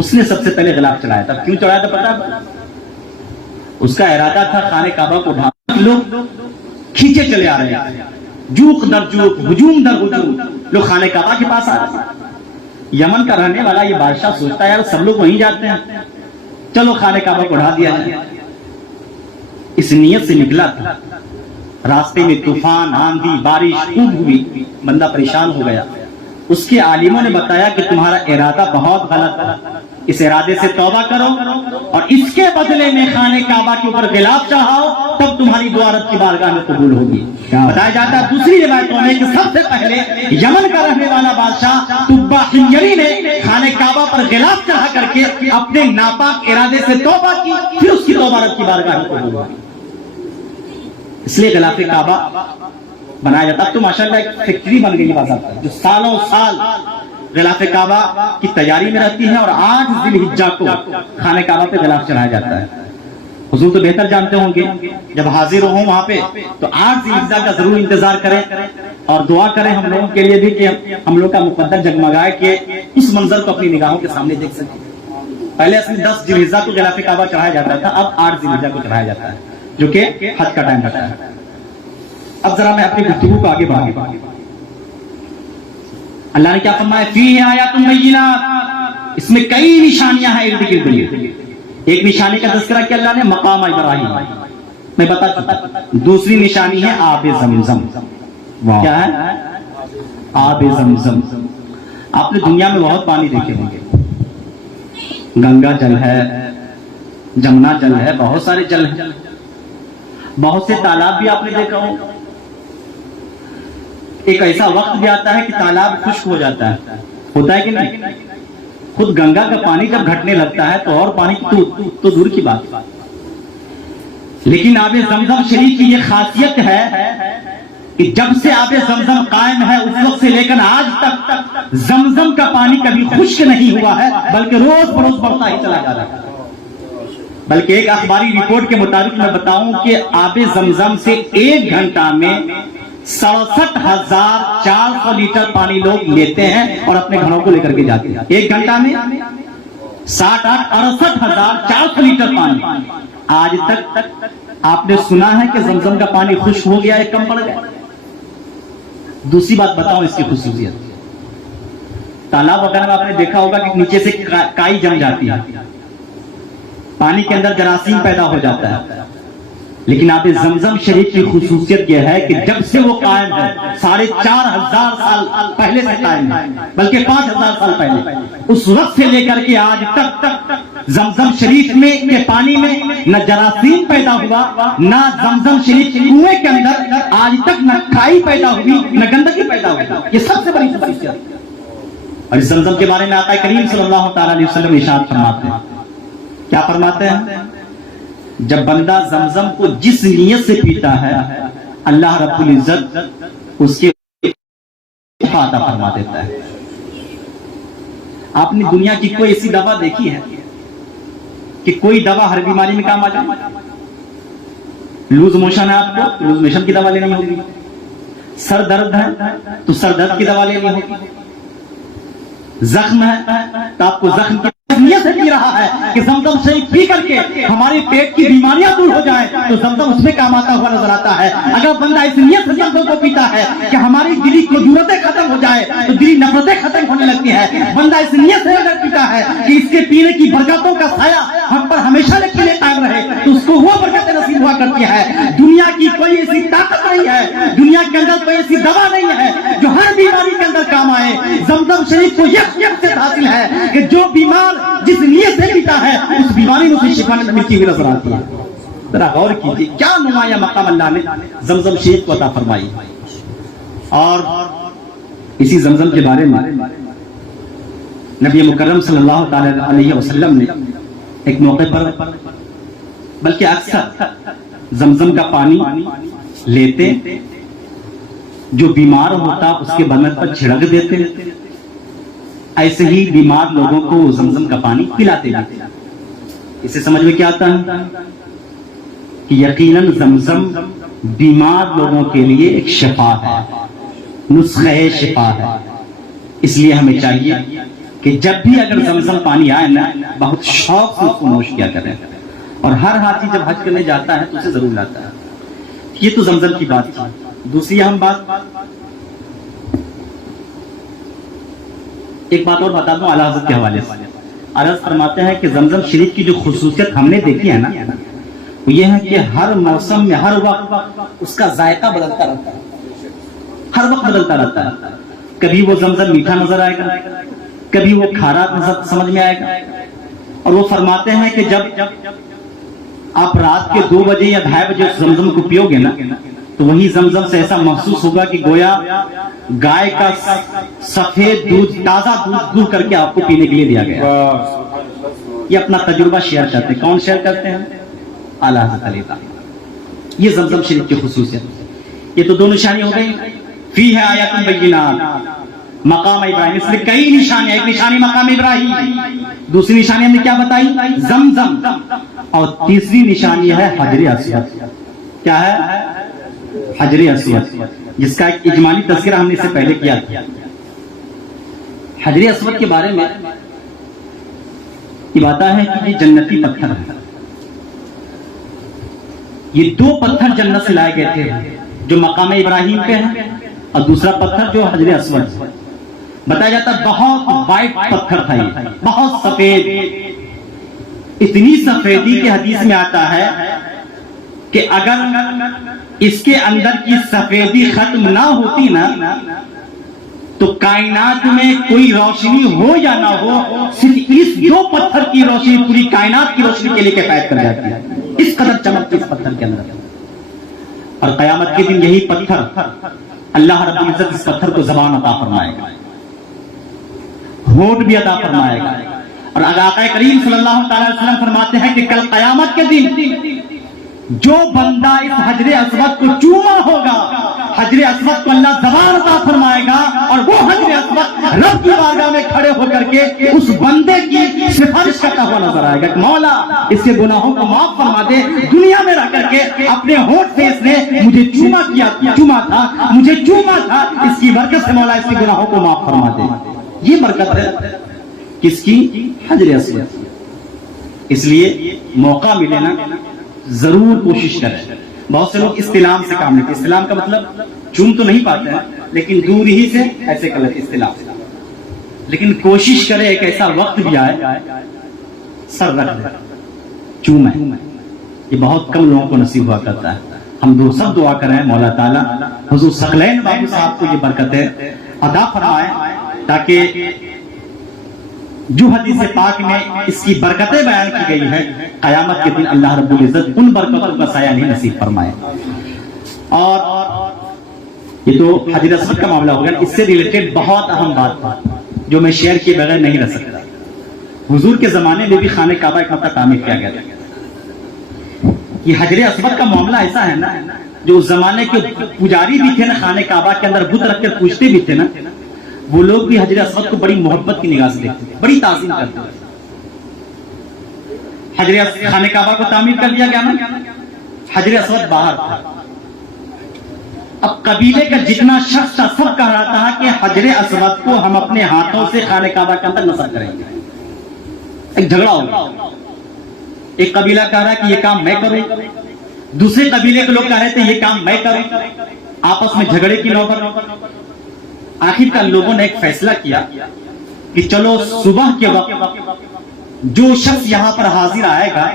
اس نے سب سے پہلے غلاف چڑھایا تھا. کیوں چڑھایا تھا پتا ہے؟ اس کا ارادہ تھا خانہ کعبہ کو ڈھانپنا. لوگ کھینچے چلے آ رہے ہیں، جوق در جوق، ہجوم در ہجوم، لوگ خانہ کعبہ کے پاس آ رہے ہیں. یمن کا رہنے والا یہ بادشاہ سوچتا ہے یار سب لوگ وہیں جاتے ہیں، چلو خانہ کعبہ کو ڈھا دیا جائے. اس نیت سے نکلا تھا. راستے میں طوفان، آندھی، بارش خوب ہوئی، بندہ پریشان ہو گیا. اس کے عالموں نے بتایا کہ تمہارا ارادہ بہت غلط ہے، اس ارادے سے توبہ کرو اور اس کے بدلے میں خانہ کعبہ کے اوپر غلاف چڑھاؤ، تب تمہاری دعا رب کی بارگاہ میں قبول ہوگی. بتایا جاتا ہے دوسری روایتوں میں کہ سب سے پہلے یمن کا رہنے والا بادشاہ تبا حميري نے خانہ کعبہ پر غلاف چڑھا کر کے اپنے ناپاک ارادے سے توبہ کی، پھر اس کی توبہ رب کی بارگاہ میں قبول ہوگی. اس لیے غلاف کعبہ بنایا جاتا. اب تو ماشاءاللہ ایک فیکٹری بن گئی بازار پر جو سالوں سال غلاف کعبہ کی تیاری میں رہتی ہے، اور 8 ذی الحجہ کو خانہ کعبہ پہ غلاف چڑھایا جاتا ہے. حضور تو بہتر جانتے ہوں گے، جب حاضر ہوں وہاں پہ تو 8 ذی الحجہ کا ضرور انتظار کریں اور دعا کریں ہم لوگوں کے لیے بھی کہ ہم لوگ کا مقدر جگمگائے کہ اس منظر کو اپنی نگاہوں کے سامنے دیکھ سکیں. پہلے اصل 10 ذی الحجہ کو غلاف کعبہ چڑھایا جاتا تھا، اب 8 ذی الحجہ کو چڑھایا جاتا ہے جو کہ حج کا ٹائم رہتا ہے. اب ذرا میں اپنی گفتگو کو آگے بڑھاؤں. اللہ نے کیا فرمایا؟ فیہ آیات بینات، اس میں کئی نشانیاں ہیں ارد گرد. ایک نشانی کا تذکرہ کیا اللہ نے مقام ابراہیم، میں بتا چکا. دوسری نشانی ہے آب زمزم. کیا ہے؟ آب زمزم. آپ نے دنیا میں بہت پانی دیکھے ہوں گے، گنگا جل ہے، جمنا جل ہے، بہت سارے جل ہیں. بہت سے تالاب بھی آپ نے دیکھا ہو. ایک ایسا وقت بھی آتا ہے کہ تالاب خشک ہو جاتا ہے، ہوتا ہے کہ نہیں؟ خود گنگا کا پانی جب گھٹنے لگتا ہے تو اور پانی تو دور کی بات. لیکن آب زمزم شریف کی یہ خاصیت ہے کہ جب سے آب زمزم قائم ہے اس وقت سے لے کر آج تک زمزم کا پانی کبھی خشک نہیں ہوا ہے، بلکہ روز بروز بڑھتا ہی چلا جا رہا ہے. بلکہ ایک اخباری رپورٹ کے مطابق میں بتاؤں کہ آب زمزم سے 1 گھنٹہ میں 67,400 لیٹر پانی لوگ لیتے ہیں اور اپنے گھروں کو لے کر کے جاتے ہیں. 1 گھنٹہ میں 68,400 لیٹر پانی. آج تک آپ نے سنا ہے کہ زمزم کا پانی خشک ہو گیا ہے، کم پڑ گیا؟ دوسری بات بتاؤں اس کی خصوصیت. تالاب وغیرہ میں آپ نے دیکھا ہوگا کہ نیچے سے کائی جم جاتی ہے، پانی کے اندر جراثیم پیدا ہو جاتا ہے. لیکن آب زمزم شریف کی خصوصیت یہ ہے کہ جب سے وہ قائم ہے، 4,500 سال پہلے سے قائم ہے، بلکہ 5,000 سال پہلے، اس وقت سے لے کر کے آج تک زمزم شریف میں کے پانی میں نہ جراثیم پیدا ہوا، نہ زمزم شریف کے کنویں کے اندر آج تک نہ کھائی پیدا ہوئی، نہ گندگی پیدا ہوئی. یہ سب سے بڑی خصوصیت ہے. اور اس زمزم کے بارے میں آقا کریم صلی اللہ تعالی علیہ وسلم ارشاد فرماتے ہیں. کیا فرماتے ہیں؟ جب بندہ زمزم کو جس نیت سے پیتا ہے اللہ رب العزت اس کے عطا فرما دیتا ہے. آپ نے دنیا کی کوئی ایسی دوا دیکھی ہے کہ کوئی دوا ہر بیماری میں کام آ جائے؟ لوز موشن ہے آپ کو، لوز موشن کی دوا لینی ہوگی. سر درد ہے تو سر درد کی دوا لینی ہوگی. زخم ہے تو آپ کو زخم کی نیت سے پی رہا ہے کہ زمزم شریف پی کر کے ہماری پیٹ کی بیماریاں دور ہو جائیں تو زمزم اس میں کام آتا ہوا نظر آتا ہے. اگر بندہ اس نیت سے زمزم کو پیتا ہے کہ ہماری دلی کدورتیں ختم ہو جائے تو دلی نفرتیں ختم ہونے لگتی ہیں. بندہ اس نیت سے اگر پیتا ہے کہ اس کے پینے کی برکتوں کا سایہ ہم پر ہمیشہ کے لیے قائم رہے تو اس کو وہ برکتیں نصیب ہوا کرتی ہے. دنیا کی کوئی ایسی طاقت نہیں ہے، دنیا کے اندر کوئی ایسی دوا نہیں ہے جو ہر بیماری کے اندر کام آئے. زمزم شریف کو یہ خصوصیت حاصل ہے کہ جو بیمار جس نیت سے پیتا ہے اس بیماری میں اسے شفا ملتی ہوئی نظر آتی ہے. ذرا غور کیجیے کیا نمایاں مقام اللہ نے زمزم شریف کو عطا فرمائی. اور اسی زمزم کے بارے میں نبی مکرم صلی اللہ تعالی علیہ وسلم نے ایک موقع پر بلکہ اکثر زمزم کا پانی لیتے، جو بیمار ہوتا اس کے بدن پر چھڑک دیتے، ایسے ہی بیمار لوگوں کو زمزم کا پانی پلاتے جاتے. اسے سمجھ میں کیا آتا ہے کہ یقیناً زمزم بیمار لوگوں کے لیے ایک شفا ہے، نسخہ شفا ہے. اس لیے ہمیں چاہیے کہ جب بھی اگر زمزم پانی آئے نا بہت شوق سے اس کو نوش کیا کریں، اور ہر حاجی جب حج کرنے جاتا ہے تو اسے ضرور لاتا ہے۔ یہ تو زمزم کی بات تھی۔ دوسری اہم بات، ایک بات اور بتا دوں اعلیٰ حضرت کے حوالے سے۔ عرض فرماتے ہیں کہ زمزم شریف کی جو خصوصیت ہم نے دیکھی ہے نا وہ یہ ہے کہ ہر موسم میں ہر وقت اس کا ذائقہ بدلتا رہتا ہے، ہر وقت بدلتا رہتا ہے۔ کبھی وہ زمزم میٹھا نظر آئے گا، کبھی وہ کھارا نظر سمجھ میں آئے گا۔ اور وہ فرماتے ہیں کہ جب آپ رات کے 2 بجے یا 2:30 بجے اس زمزم کو پیو گے نا تو وہی زمزم سے ایسا محسوس ہوگا کہ گویا گائے کا سفید دودھ، تازہ دودھ دور کر کے آپ کو پینے کے لیے دیا گیا۔ یہ اپنا تجربہ شیئر کرتے ہیں۔ کون شیئر کرتے ہیں؟ اعلیٰ حضرت علی تعالی۔ یہ زمزم شریف کی خصوصیت۔ یہ تو 2 نشانی ہو گئی۔ فی ہے آیات بینات، مقام ابراہیم، اس میں کئی نشانیاں، ایک نشانی مقام ابراہیم، دوسری نشانی ہم نے کیا بتائی؟ زمزم، اور تیسری نشانی ہے حجر اسود۔ کیا ہے؟ حجر اسود، جس کا ایک اجمالی تذکرہ ہم نے اس سے پہلے کیا تھا۔ حجر اسود کے بارے میں یہ بات ہے کہ یہ جنتی پتھر ہے۔ یہ 2 پتھر جنت سے لائے گئے تھے، جو مقام ابراہیم پہ ہے اور دوسرا پتھر جو حجر اسود۔ بتایا جاتا ہے بہت وائٹ پتھر تھا، یہ بہت سفید، اتنی سفیدی کہ حدیث میں آتا ہے کہ اگر اس کے اندر کی سفیدی ختم نہ ہوتی نا تو کائنات میں کوئی روشنی ہو یا نہ ہو، صرف اس 2 پتھر کی روشنی پوری کائنات کی روشنی کے لیے کفایت کر جاتی ہے۔ اس قدر چمک اس پتھر کے اندر۔ اور قیامت کے دن یہی پتھر اللہ رب العزت اس پتھر کو زبان عطا فرمائے گا، ہونٹ بھی عطا فرمائے گا۔ اور آقا کریم صلی اللہ تعالی وسلم فرماتے ہیں کہ کل قیامت کے دن جو بندہ اس حجر اسود کو چوما ہوگا، حجر اسود کو اللہ زبان عطا فرمائے گا، اور وہ حجر اسود رب کی بارگاہ میں کھڑے ہو کر کے اس بندے کی سفارش کرتا ہوا نظر آئے گا کہ مولا اس کے گناہوں کو معاف فرما دے، دنیا میں رہ کر کے اپنے ہونٹ سے اس نے مجھے چوما تھا، اس کی برکت سے مولا اس کے گناہوں کو معاف فرما دے۔ یہ برکت ہے کس کی؟ حجر اسود۔ اس لیے موقع ملے نا ضرور کوشش کریں۔ بہت سے لوگ استلام سے کام لیتے ہیں۔ استلام کا مطلب چوم تو نہیں پاتے ہیں لیکن دور ہی سے ایسے کر لیتے استلام۔ لیکن کوشش کرے ایک ایسا وقت بھی آئے سر رکھ دے چومیں۔ یہ بہت کم لوگوں کو نصیب ہوا کرتا ہے۔ ہم سب دعا کریں مولا تعالیٰ حضور ثقلین بابو صاحب کو یہ برکتیں عطا فرمائے، تاکہ جو حدیث پاک میں اس کی برکتیں بیان کی گئی ہے قیامت کے دن اللہ رب العزت ان برکتوں کا سایہ نہیں نصیب فرمائے۔ اور یہ تو حجر اسود کا معاملہ ہو گیا۔ اس سے ریلیٹڈ بہت اہم بات جو میں شیئر کیے بغیر نہیں رہ سکتا۔ حضور کے زمانے میں بھی خانہ کعبہ ایک مرتبہ تعمیر کیا گیا تھا۔ یہ حجر اسود کا معاملہ ایسا ہے نا، جو اس زمانے کے پجاری بھی تھے نا، خانہ کعبہ کے اندر بت رکھ کر پوجتے بھی تھے نا، وہ لوگ بھی حجر اسود کو بڑی محبت کی نگاہ سے دیکھتے تھے، بڑی تعظیم کرتے تھے۔ خانہ کعبہ کو تعمیر کر دیا گیا نا، حجر اسود باہر تھا۔ اب قبیلے کا جتنا شخص تھا سب کہہ رہا تھا کہ حجر اسود کو ہم اپنے ہاتھوں سے خانہ کعبہ کے اندر نصب کریں گے۔ ایک جھگڑا ہو گیا، ایک قبیلہ کہہ رہا کہ یہ کام میں کروں، دوسرے قبیلے کے لوگ کہہ رہے تھے یہ کام میں کروں، آپس میں جھگڑے کی نوبت۔ آخر کار لوگوں نے ایک فیصلہ کیا کہ چلو صبح کے وقت جو شخص یہاں پر حاضر آئے گا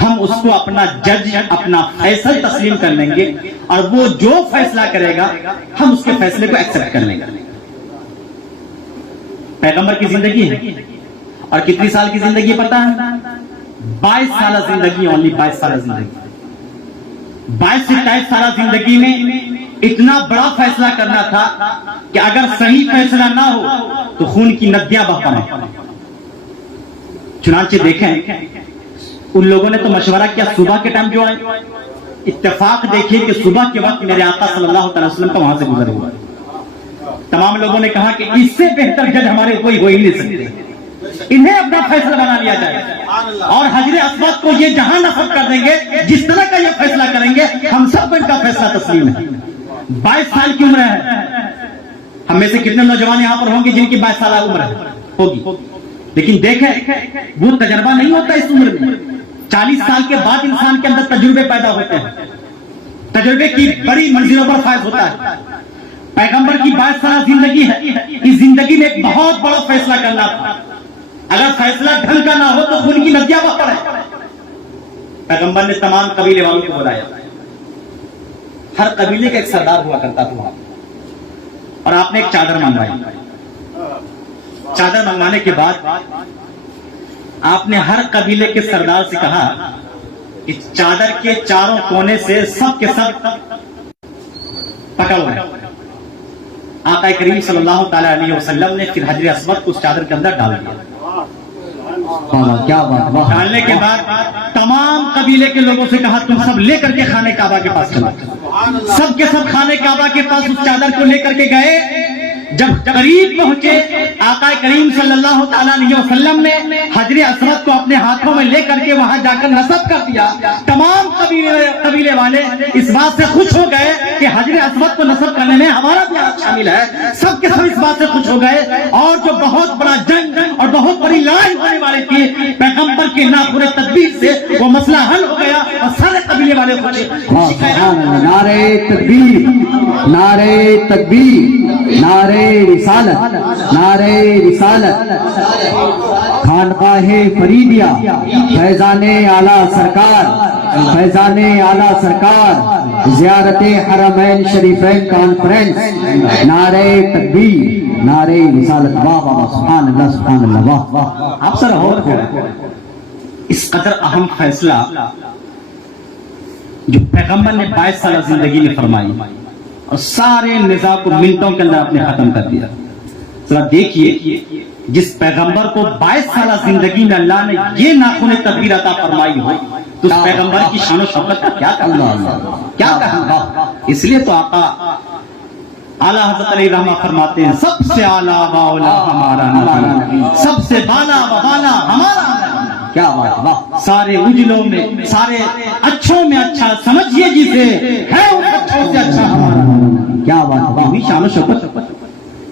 ہم اس کو اپنا جج، اپنا فیصلہ تسلیم کر لیں گے، اور وہ جو فیصلہ کرے گا ہم اس کے فیصلے کو ایکسپٹ کر لیں گے۔ پیغمبر کی زندگی ہے، اور کتنی سال کی زندگی پتا ہے؟ 22 سالہ زندگی، اونلی 22 سالہ زندگی۔ 22 سے 23 سالہ زندگی میں اتنا بڑا فیصلہ کرنا تھا کہ اگر صحیح فیصلہ نہ ہو تو خون کی ندیاں بہہ پڑیں۔ چنانچہ دیکھیں ان لوگوں نے تو مشورہ کیا صبح کے ٹائم جو آئے، اتفاق دیکھیے کہ صبح کے وقت میرے آقا صلی اللہ علیہ وسلم کا وہاں سے گزر ہوا۔ تمام لوگوں نے کہا کہ اس سے بہتر جج ہمارے کوئی ہو ہی نہیں سکتے، انہیں اپنا فیصلہ بنا لیا جائے، اور حجر اسود کو یہ جہاں نصب کر دیں گے جس طرح کا یہ فیصلہ کریں گے ہم سب کو ان کا فیصلہ تسلیم ہے۔ 22 سال کی عمر ہے، ہم میں سے کتنے نوجوان یہاں پر ہوں گے جن کی 22 سالہ عمر ہے؟ ہوگی. لیکن دیکھیں وہ تجربہ نہیں ہوتا اس عمر میں. 40 سال کے بعد انسان کے اندر تجربے پیدا ہوتے ہیں, تجربے کی بڑی منزلوں پر فائز ہوتا ہے. پیغمبر کی 22 سالہ زندگی ہے, اس زندگی میں ایک بہت بڑا فیصلہ کرنا تھا. اگر فیصلہ ڈھنگ کا نہ ہو تو خون کی ندیاں بہہ پڑے. پیغمبر نے تمام قبیلے والوں کو بلایا. ہر قبیلے کا ایک سردار ہوا کرتا تھا وہاں, اور آپ نے ایک چادر منگوائی. چادر منگوانے کے بعد آپ نے ہر قبیلے کے سردار سے کہا کہ چادر کے چاروں کونے سے سب کے سب پکڑ لیں. آقا کریم صلی اللہ تعالی علیہ وسلم نے پھر حجر اسود کو اس چادر کے اندر ڈال دیا. کیا بات. ڈالنے کے بعد تمام قبیلے کے لوگوں سے کہا تم سب لے کر کے خانہ کعبہ کے پاس چلو. سب کے سب خانہ کعبہ کے پاس اس چادر کو لے کر کے گئے. جب قریب پہنچے آقا کریم صلی اللہ تعالیٰ علیہ وسلم نے حجر اسود کو اپنے ہاتھوں میں لے کر کے وہاں جا کر نصب کر دیا. تمام قبیلے والے اس بات سے خوش ہو گئے کہ حجر اسود کو نصب کرنے میں ہمارا بھی ہاتھ شامل ہے. سب کے سب اس بات سے خوش ہو گئے. اور جو بہت بڑا جنگ اور بہت بڑی لڑائی ہونے والی تھی, پیغمبر کے ناخن تدبیر سے وہ مسئلہ حل ہو گیا اور سارے قبیلے والے خوش. نعرہ تکبیر, نعرہ تکبیر, نعرہ رسالت, نعرہ رسالت. خانقاہ فریدیہ, فیضان اعلیٰ سرکار, فیضان اعلیٰ سرکار, زیارت حرمین شریفین کانفرنس. نعرہ تکبیر, نعرہ رسالت. واہ واہ, سبحان اللہ, سبحان اللہ, واہ واہ. آپ سر اور اس قدر اہم فیصلہ جو پیغمبر نے 22 سالہ زندگی میں فرمائی اور سارے نظام کو منٹوں کے اندر آپ نے ختم کر دیا. ذرا دیکھیے جس پیغمبر کو 22 سالہ زندگی میں اللہ نے یہ ناخن تدبیر عطا فرمائی ہو تو اس پیغمبر کی شان و شوکت کا کیا کہنا. اس لیے تو آقا اعلیٰ حضرت علیہ رحمہ فرماتے ہیں سب سے اعلیٰ و اولا ہمارا نبی, سب سے بالا و بالا ہمارا نبی. کیا بات. واہ. سارے اجلوں میں, سارے اچھوں میں اچھا سمجھیے جسے ہے ان اچھوں سے اچھا ہمارا. کیا بات. واہ. شان و شوکت.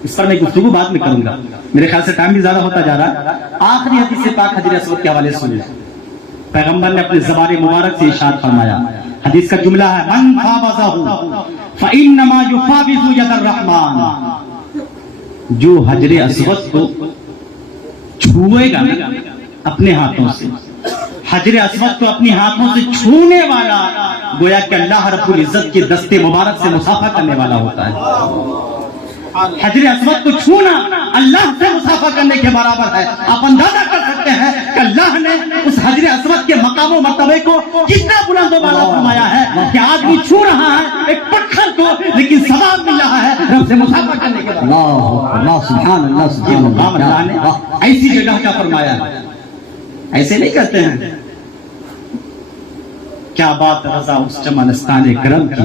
اس پر میں گفتگو بعد میں کروں گا, میرے خیال سے ٹائم بھی زیادہ ہوتا جا رہا ہے. آخری حدیث پاک حجر اسود کے حوالے سن لیں. پیغمبر نے اپنے زبان مبارک سے ارشاد فرمایا. حدیث کا جملہ ہے من فابزہ فإنما یفابز ید الرحمن. جو حجر اسود کو چھوئے گا اپنے ہاتھوں سے, حجر اسود کو اپنی ہاتھوں سے چھونے والا گویا کہ اللہ رب العزت کے دستے مبارک سے مصافحہ کرنے والا ہوتا ہے. حجر اسود کو چھونا اللہ سے مصافحہ کرنے کے برابر ہے. آپ اندازہ کر سکتے ہیں کہ اللہ نے اس حجر اسود کے مقام و مرتبے کو کتنا بلند و بالا فرمایا ہے کہ آدمی چھو رہا ہے ایک پتھر کو, لیکن ثواب مل رہا ہے رب سے مصافحہ کرنے کے برابر. اللہ, سبحان اللہ, سبحان اللہ. اللہ نے ایسی جگہ کا فرمایا ہے, ایسے نہیں کرتے ہیں. کیا بات رضا اس چمنستان کرم کی,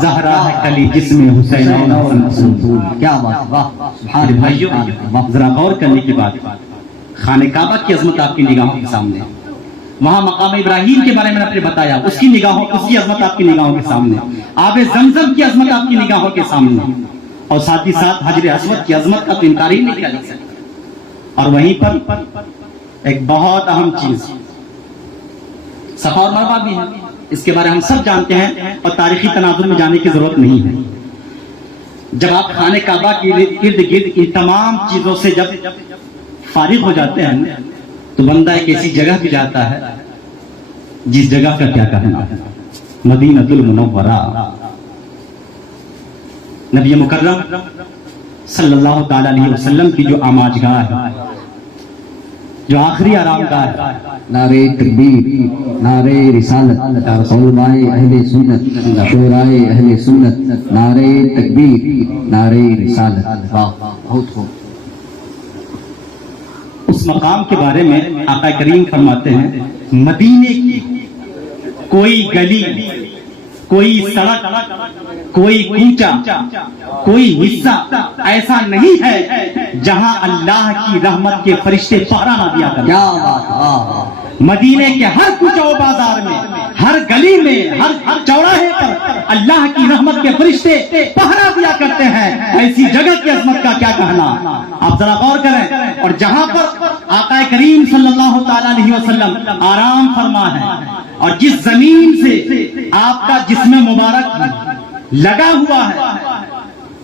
زہرا ہے کلی جسم حسین اور حسن. کیا بات. واہ. میرے بھائیوں ذرا غور کرنے کی بات, خانہ کعبہ کی عظمت آپ کی نگاہوں کے سامنے, وہاں مقام ابراہیم کے بارے میں آپ نے بتایا, اس کی نگاہوں, اس کی عظمت آپ کی نگاہوں کے سامنے, آب زمزم کی عظمت آپ کی نگاہوں کے سامنے, اور ساتھ ہی ساتھ حجر اسود کی عظمت کا تو انکار ہی نہیں کیا جا سکتا. اور وہیں پر ایک بہت اہم چیز صفا اور مروا بھی ہے, اس کے بارے ہم سب جانتے ہیں اور تاریخی تناظر میں جانے کی ضرورت نہیں ہے. جب آپ خانہ کعبہ کے ارد گرد ان تمام چیزوں سے جب فارغ ہو جاتے ہیں تو بندہ ایک ایسی جگہ بھی جاتا ہے جس جگہ کا کیا کہنا ہے, مدینہ المنورہ. نبی مکرم صلی اللہ تعالی علیہ وسلم کی جو آماج گاہ ہے, جو آخری آرام گاہ ہے. نعرہ تکبیر, نعرہ رسالت, علماء اہل سنت, شعراء اہل سنت. نعرہ تکبیر, نعرہ رسالت. واہ, بہت خوب. اس مقام کے بارے میں آقا کریم فرماتے ہیں مدینے کی کوئی گلی, کوئی سڑک, کوئی کوچا, کوئی حصہ ایسا نہیں ہے جہاں اللہ کی رحمت کے فرشتے پہرا نہ دیا کرتے. کیا بات. مدینے کے ہر کوچہ و بازار میں ہر گلی میں ہر چوراہے پر اللہ کی رحمت کے فرشتے پہرا دیا کرتے ہیں، ایسی جگہ کی عظمت کا کیا کہنا. آپ ذرا غور کریں. اور جہاں پر آقا کریم صلی اللہ تعالی علیہ وسلم آرام فرما ہے، اور جس زمین سے آپ کا جسم مبارک لگا ہوا ہے،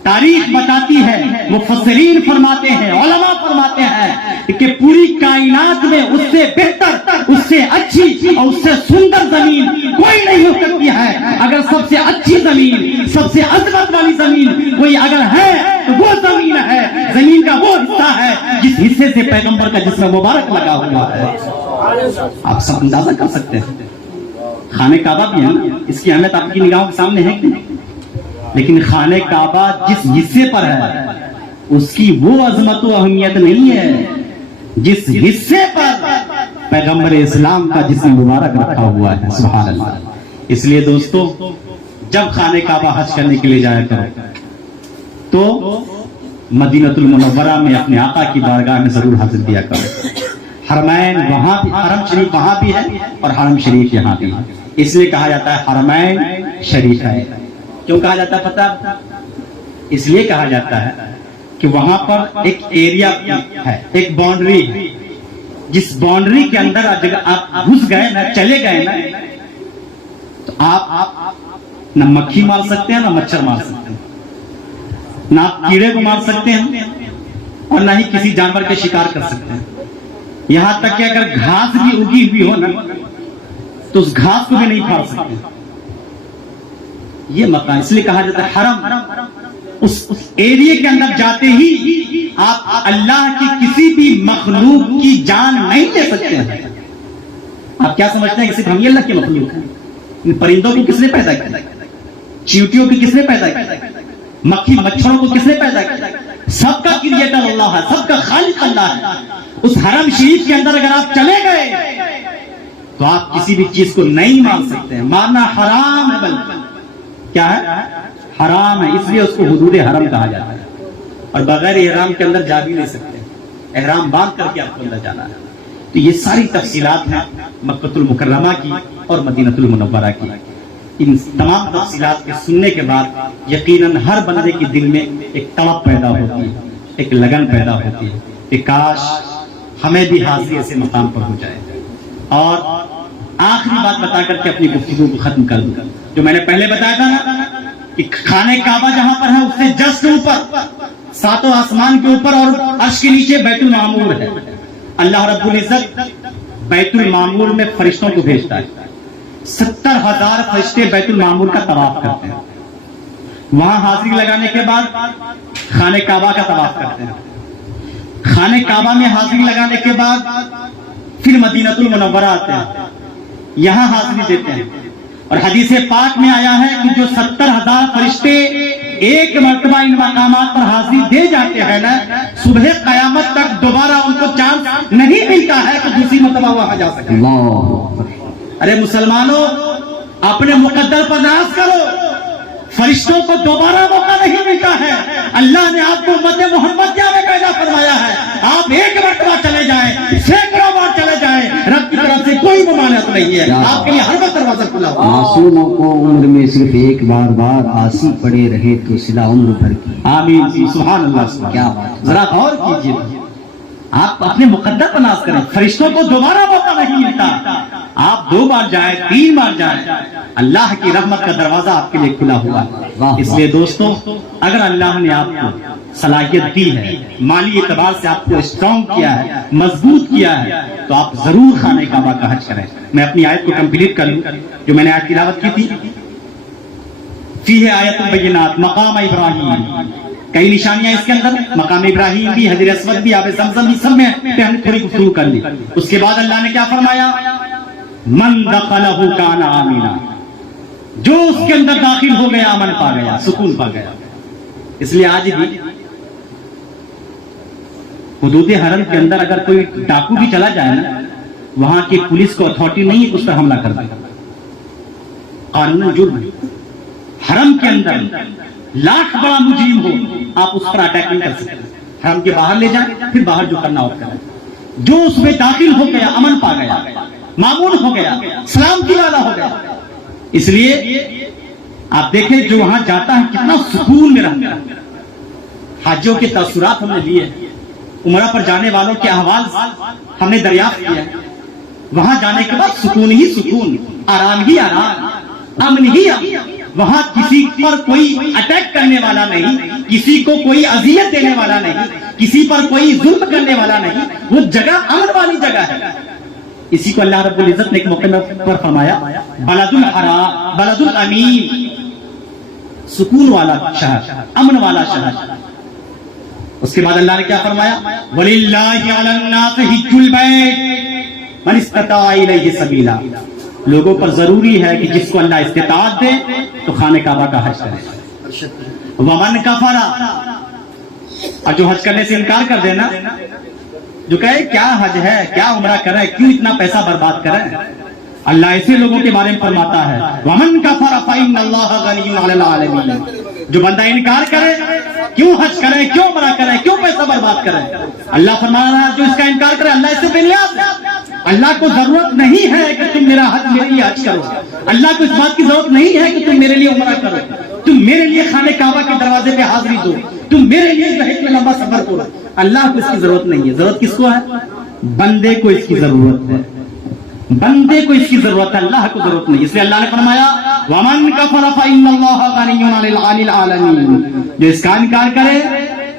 تاریخ بتاتی ہے، مفسرین فرماتے ہیں، علماء فرماتے ہیں کہ پوری کائنات میں اس سے بہتر، اس سے اچھی اور اس سے سندر زمین کوئی نہیں ہو سکتی ہے. اگر سب سے اچھی زمین، سب سے عظمت والی زمین کوئی اگر ہے تو وہ زمین ہے، زمین کا وہ حصہ ہے جس حصے سے پیغمبر کا جسم مبارک لگا ہوا ہے. آپ سب اندازہ کر سکتے ہیں. خانہ کعبہ بھی ہے نا، اس کی اہمیت آپ کی نگاہوں کے سامنے ہے کہ نہیں؟ لیکن خانہ کعبہ جس حصے پر ہے اس کی وہ عظمت و اہمیت نہیں ہے جس حصے پر پیغمبر اسلام کا جسم مبارک رکھا ہوا ہے. سبحان اللہ. اس لیے دوستو، جب خانہ کعبہ حج کرنے کے لیے جایا کرو تو مدینہ المنورہ میں اپنے آقا کی بارگاہ میں ضرور حاضر دیا کرو. حرمین وہاں بھی، حرم شریف وہاں بھی ہے اور حرم شریف یہاں بھی ہے. اس لیے کہا جاتا ہے حرمین شریف ہے. کیوں کہا جاتا ہے پتہ؟ اس لیے کہا جاتا ہے کہ وہاں پر ایک ایریا ہے، ایک باؤنڈری ہے، جس باؤنڈری کے اندر آپ گھس گئے نا، چلے گئے نا، تو آپ نہ مکھی مار سکتے ہیں، نہ مچھر مار سکتے ہیں، نہ آپ کیڑے کو مار سکتے ہیں اور نہ ہی کسی جانور کے شکار کر سکتے ہیں. یہاں تک کہ اگر گھاس بھی اگی ہوئی ہو نا تو اس گھاس کو بھی نہیں کھا سکتے. یہ مکان اس لیے کہا جاتا ہے حرم. اس ایریے کے اندر جاتے ہی آپ اللہ کی کسی بھی مخلوق کی جان نہیں لے سکتے ہیں. آپ کیا سمجھتے ہیں کہ صرف ہم ہی اللہ کی مخلوق ہیں؟ ان پرندوں کو کس نے پیدا کیا؟ چیونٹیوں کو کس نے پیدا کیا؟ مکھی مچھروں کو کس نے پیدا کیا؟ سب کا کریٹر اللہ ہے، سب کا خالق اللہ ہے. اس حرم شریف کے اندر اگر آپ چلے گئے تو آپ کسی بھی چیز کو نہیں مار سکتے ہیں. مارنا حرام ہے، بلکہ کیا ہے؟ حرام ہے. اس لیے اس کو حدود حرم کہا جاتا ہے. اور بغیر احرام کے اندر جا بھی نہیں سکتے، احرام باندھ کر کے آپ کو اندر جانا ہے. تو یہ ساری تفصیلات ہیں مکہ المکرمہ کی اور مدینہ المنورہ کی. ان تمام تفصیلات کے سننے کے بعد یقیناً ہر بندے کے دل میں ایک تڑپ پیدا ہوتی ہے، ایک لگن پیدا ہوتی ہے کہ کاش ہمیں بھی حاضری ایسے مقام پر ہو جائے. اور آخری بات بتا کر کے اپنی گفتگو کو ختم کر دوں. جو میں نے پہلے بتایا تھا نا کہ خانہ کعبہ جہاں پر ہے اس سے جسٹ اوپر، ساتوں آسمان کے اوپر اور عرش کے نیچے بیت المعمور ہے. اللہ رب العزت بیت المعمور میں فرشتوں کو بھیجتا ہے. 70,000 فرشتے بیت المعمور کا طواف کرتے ہیں. وہاں حاضری لگانے کے بعد خانہ کعبہ کا طواف کرتے ہیں. خانہ کعبہ میں حاضری لگانے کے بعد پھر مدینہ المنورہ آتے ہیں، یہاں حاضری دیتے ہیں. اور حدیث پاک میں آیا ہے کہ جو 70,000 فرشتے ایک مرتبہ ان مقامات پر حاضری دے جاتے ہیں نا، صبح قیامت تک دوبارہ ان کو چانس نہیں ملتا ہے کہ دوسری مرتبہ وہاں جا سکے. ارے مسلمانوں، اپنے مقدر پر ناز کرو. فرشتوں کو دوبارہ موقع نہیں ملتا ہے. اللہ نے آپ کو امت محمد میں پیدا فرمایا ہے. آپ ایک مرتبہ چلے جائیں، سینکڑوں بار چلے جائیں، رب کی طرف سے کوئی ممانعت نہیں ہے. آپ کے لیے ہر وقت دروازہ کھلا ہوا. معصوموں کو عمر میں صرف ایک بار آسی پڑے رہے تو صلہ عمر بھر کی. آمین. سبحان اللہ. کیا بات. ذرا غور کیجیے، آپ اپنے مقدر پر ناز کریں. فرشتوں کو دوبارہ موقع نہیں ملتا. آپ 2 بار جائیں، 3 بار جائیں، اللہ کی رحمت کا دروازہ آپ کے لیے کھلا ہوا ہے. اس لیے دوستو، اگر اللہ نے آپ کو صلاحیت دی ہے، مالی اعتبار سے آپ کو اسٹرانگ کیا ہے، مضبوط کیا ہے، تو آپ ضرور خانہ کعبہ کا حج کریں. میں اپنی آیت کو کمپلیٹ کر لوں جو میں نے آیت تلاوت کی تھی. فیہ آیت بینات مقام ابراہیم. کئی نشانیاں اس کے اندر، مقام ابراہیم بھی، حجر اسود بھی، آب زمزم بھی، سب میں ہم نے تھوڑی گفتگو کر لی. اس کے بعد اللہ نے کیا فرمایا؟ من دخلہ کان آمنا. جو اس کے اندر داخل ہو گیا امن پا گیا، سکون پا گیا. اس لیے آج بھی حدود حرم کے اندر اگر کوئی ڈاکو بھی چلا جائے نا، وہاں کی پولیس کو اتھارٹی نہیں ہے کہ اس پر حملہ کر دے. قانون جرم ہے. حرم کے اندر لاکھ بڑا مجرم ہو، آپ اس پر اٹیک نہیں کر سکتے. حرم کے باہر لے جائیں، پھر باہر جو کرنا ہو کریں. جو اس میں داخل ہو گیا امن پا گیا. معمول ہو گیا، سلامتی والا ہو گیا. اس لیے آپ دیکھیں جو وہاں جاتا ہے کتنا سکون میں رہتا ہے. حاجیوں کے تاثرات ہم نے لیے، عمرہ پر جانے والوں کے احوال ہم نے دریافت کیا. وہاں جانے کے بعد سکون ہی سکون، آرام ہی آرام، امن ہی امن. وہاں کسی پر کوئی اٹیک کرنے والا نہیں، کسی کو کوئی اذیت دینے والا نہیں، کسی پر کوئی ظلم کرنے والا نہیں. وہ جگہ امن والی جگہ ہے. اسی کو اللہ رب العزت نے ایک موقع پر فرمایا بلد الحرام بلد الامین، سکون والا شہر، امن والا شہر. اس کے بعد اللہ نے کیا فرمایا وَلِلَّهِ عَلَى النَّاسِ حِجُّ الْبَيْتِ مَنِ اسْتَطَاعَ إِلَيْهِ سَبِيلًا. لوگوں پر ضروری ہے کہ جس کو اللہ استطاعت دے تو خانہ کعبہ کا حج کرے. وَمَنْ كَفَرَ، اور جو حج کرنے سے انکار کر دینا، جو کہے کیا حج ہے، کیا عمرہ کرے، کیوں اتنا پیسہ برباد کرے، اللہ ایسے لوگوں کے بارے میں فرماتا ہے وَمَنْ كَفَرَ فَإِنَّ اللَّهَ غَنِيٌّ عَلَى الْعَالَمِينَ. جو بندہ انکار کرے، کیوں حج کرے، کیوں عمرہ کرے، کیوں پیسہ برباد کرے، اللہ فرما رہا ہے جو اس کا انکار کرے اللہ اس سے بے نیاز ہے. اللہ کو ضرورت نہیں ہے کہ تم میرا حج میرے لیے حج کرو. اللہ کو اس بات کی ضرورت نہیں ہے کہ تم میرے لیے عمرہ کرو، تم میرے لیے خانہ کعبہ کے دروازے پہ حاضری دو، تم میرے لیے بحث میں لمبا سفر کرو. اللہ کو اس کی ضرورت نہیں ہے. ضرورت کس کو ہے؟ بندے کو اس کی ضرورت ہے. بندے کو اس کی ضرورت ہے، اللہ کو ضرورت نہیں. اس لیے اللہ نے فرمایا وَمَنْ كَفَرَ فَإِنَّ اللَّهَ غَنِيٌّ عَنِ الْعَالَمِينَ. جو اس کا انکار کرے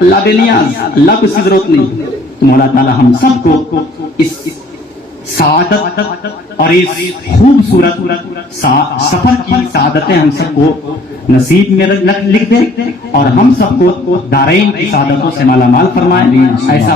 اللہ بے نیاز، اللہ کو اس کی ضرورت نہیں. تو مولا تعالی ہم سب کو اس سعادت اور اس خوبصورت سفر کی سعادتیں ہم سب کو نصیب میں لکھ دے، اور ہم سب کو دارین کی سعادتوں سے مالا مال فرمائے. ایسا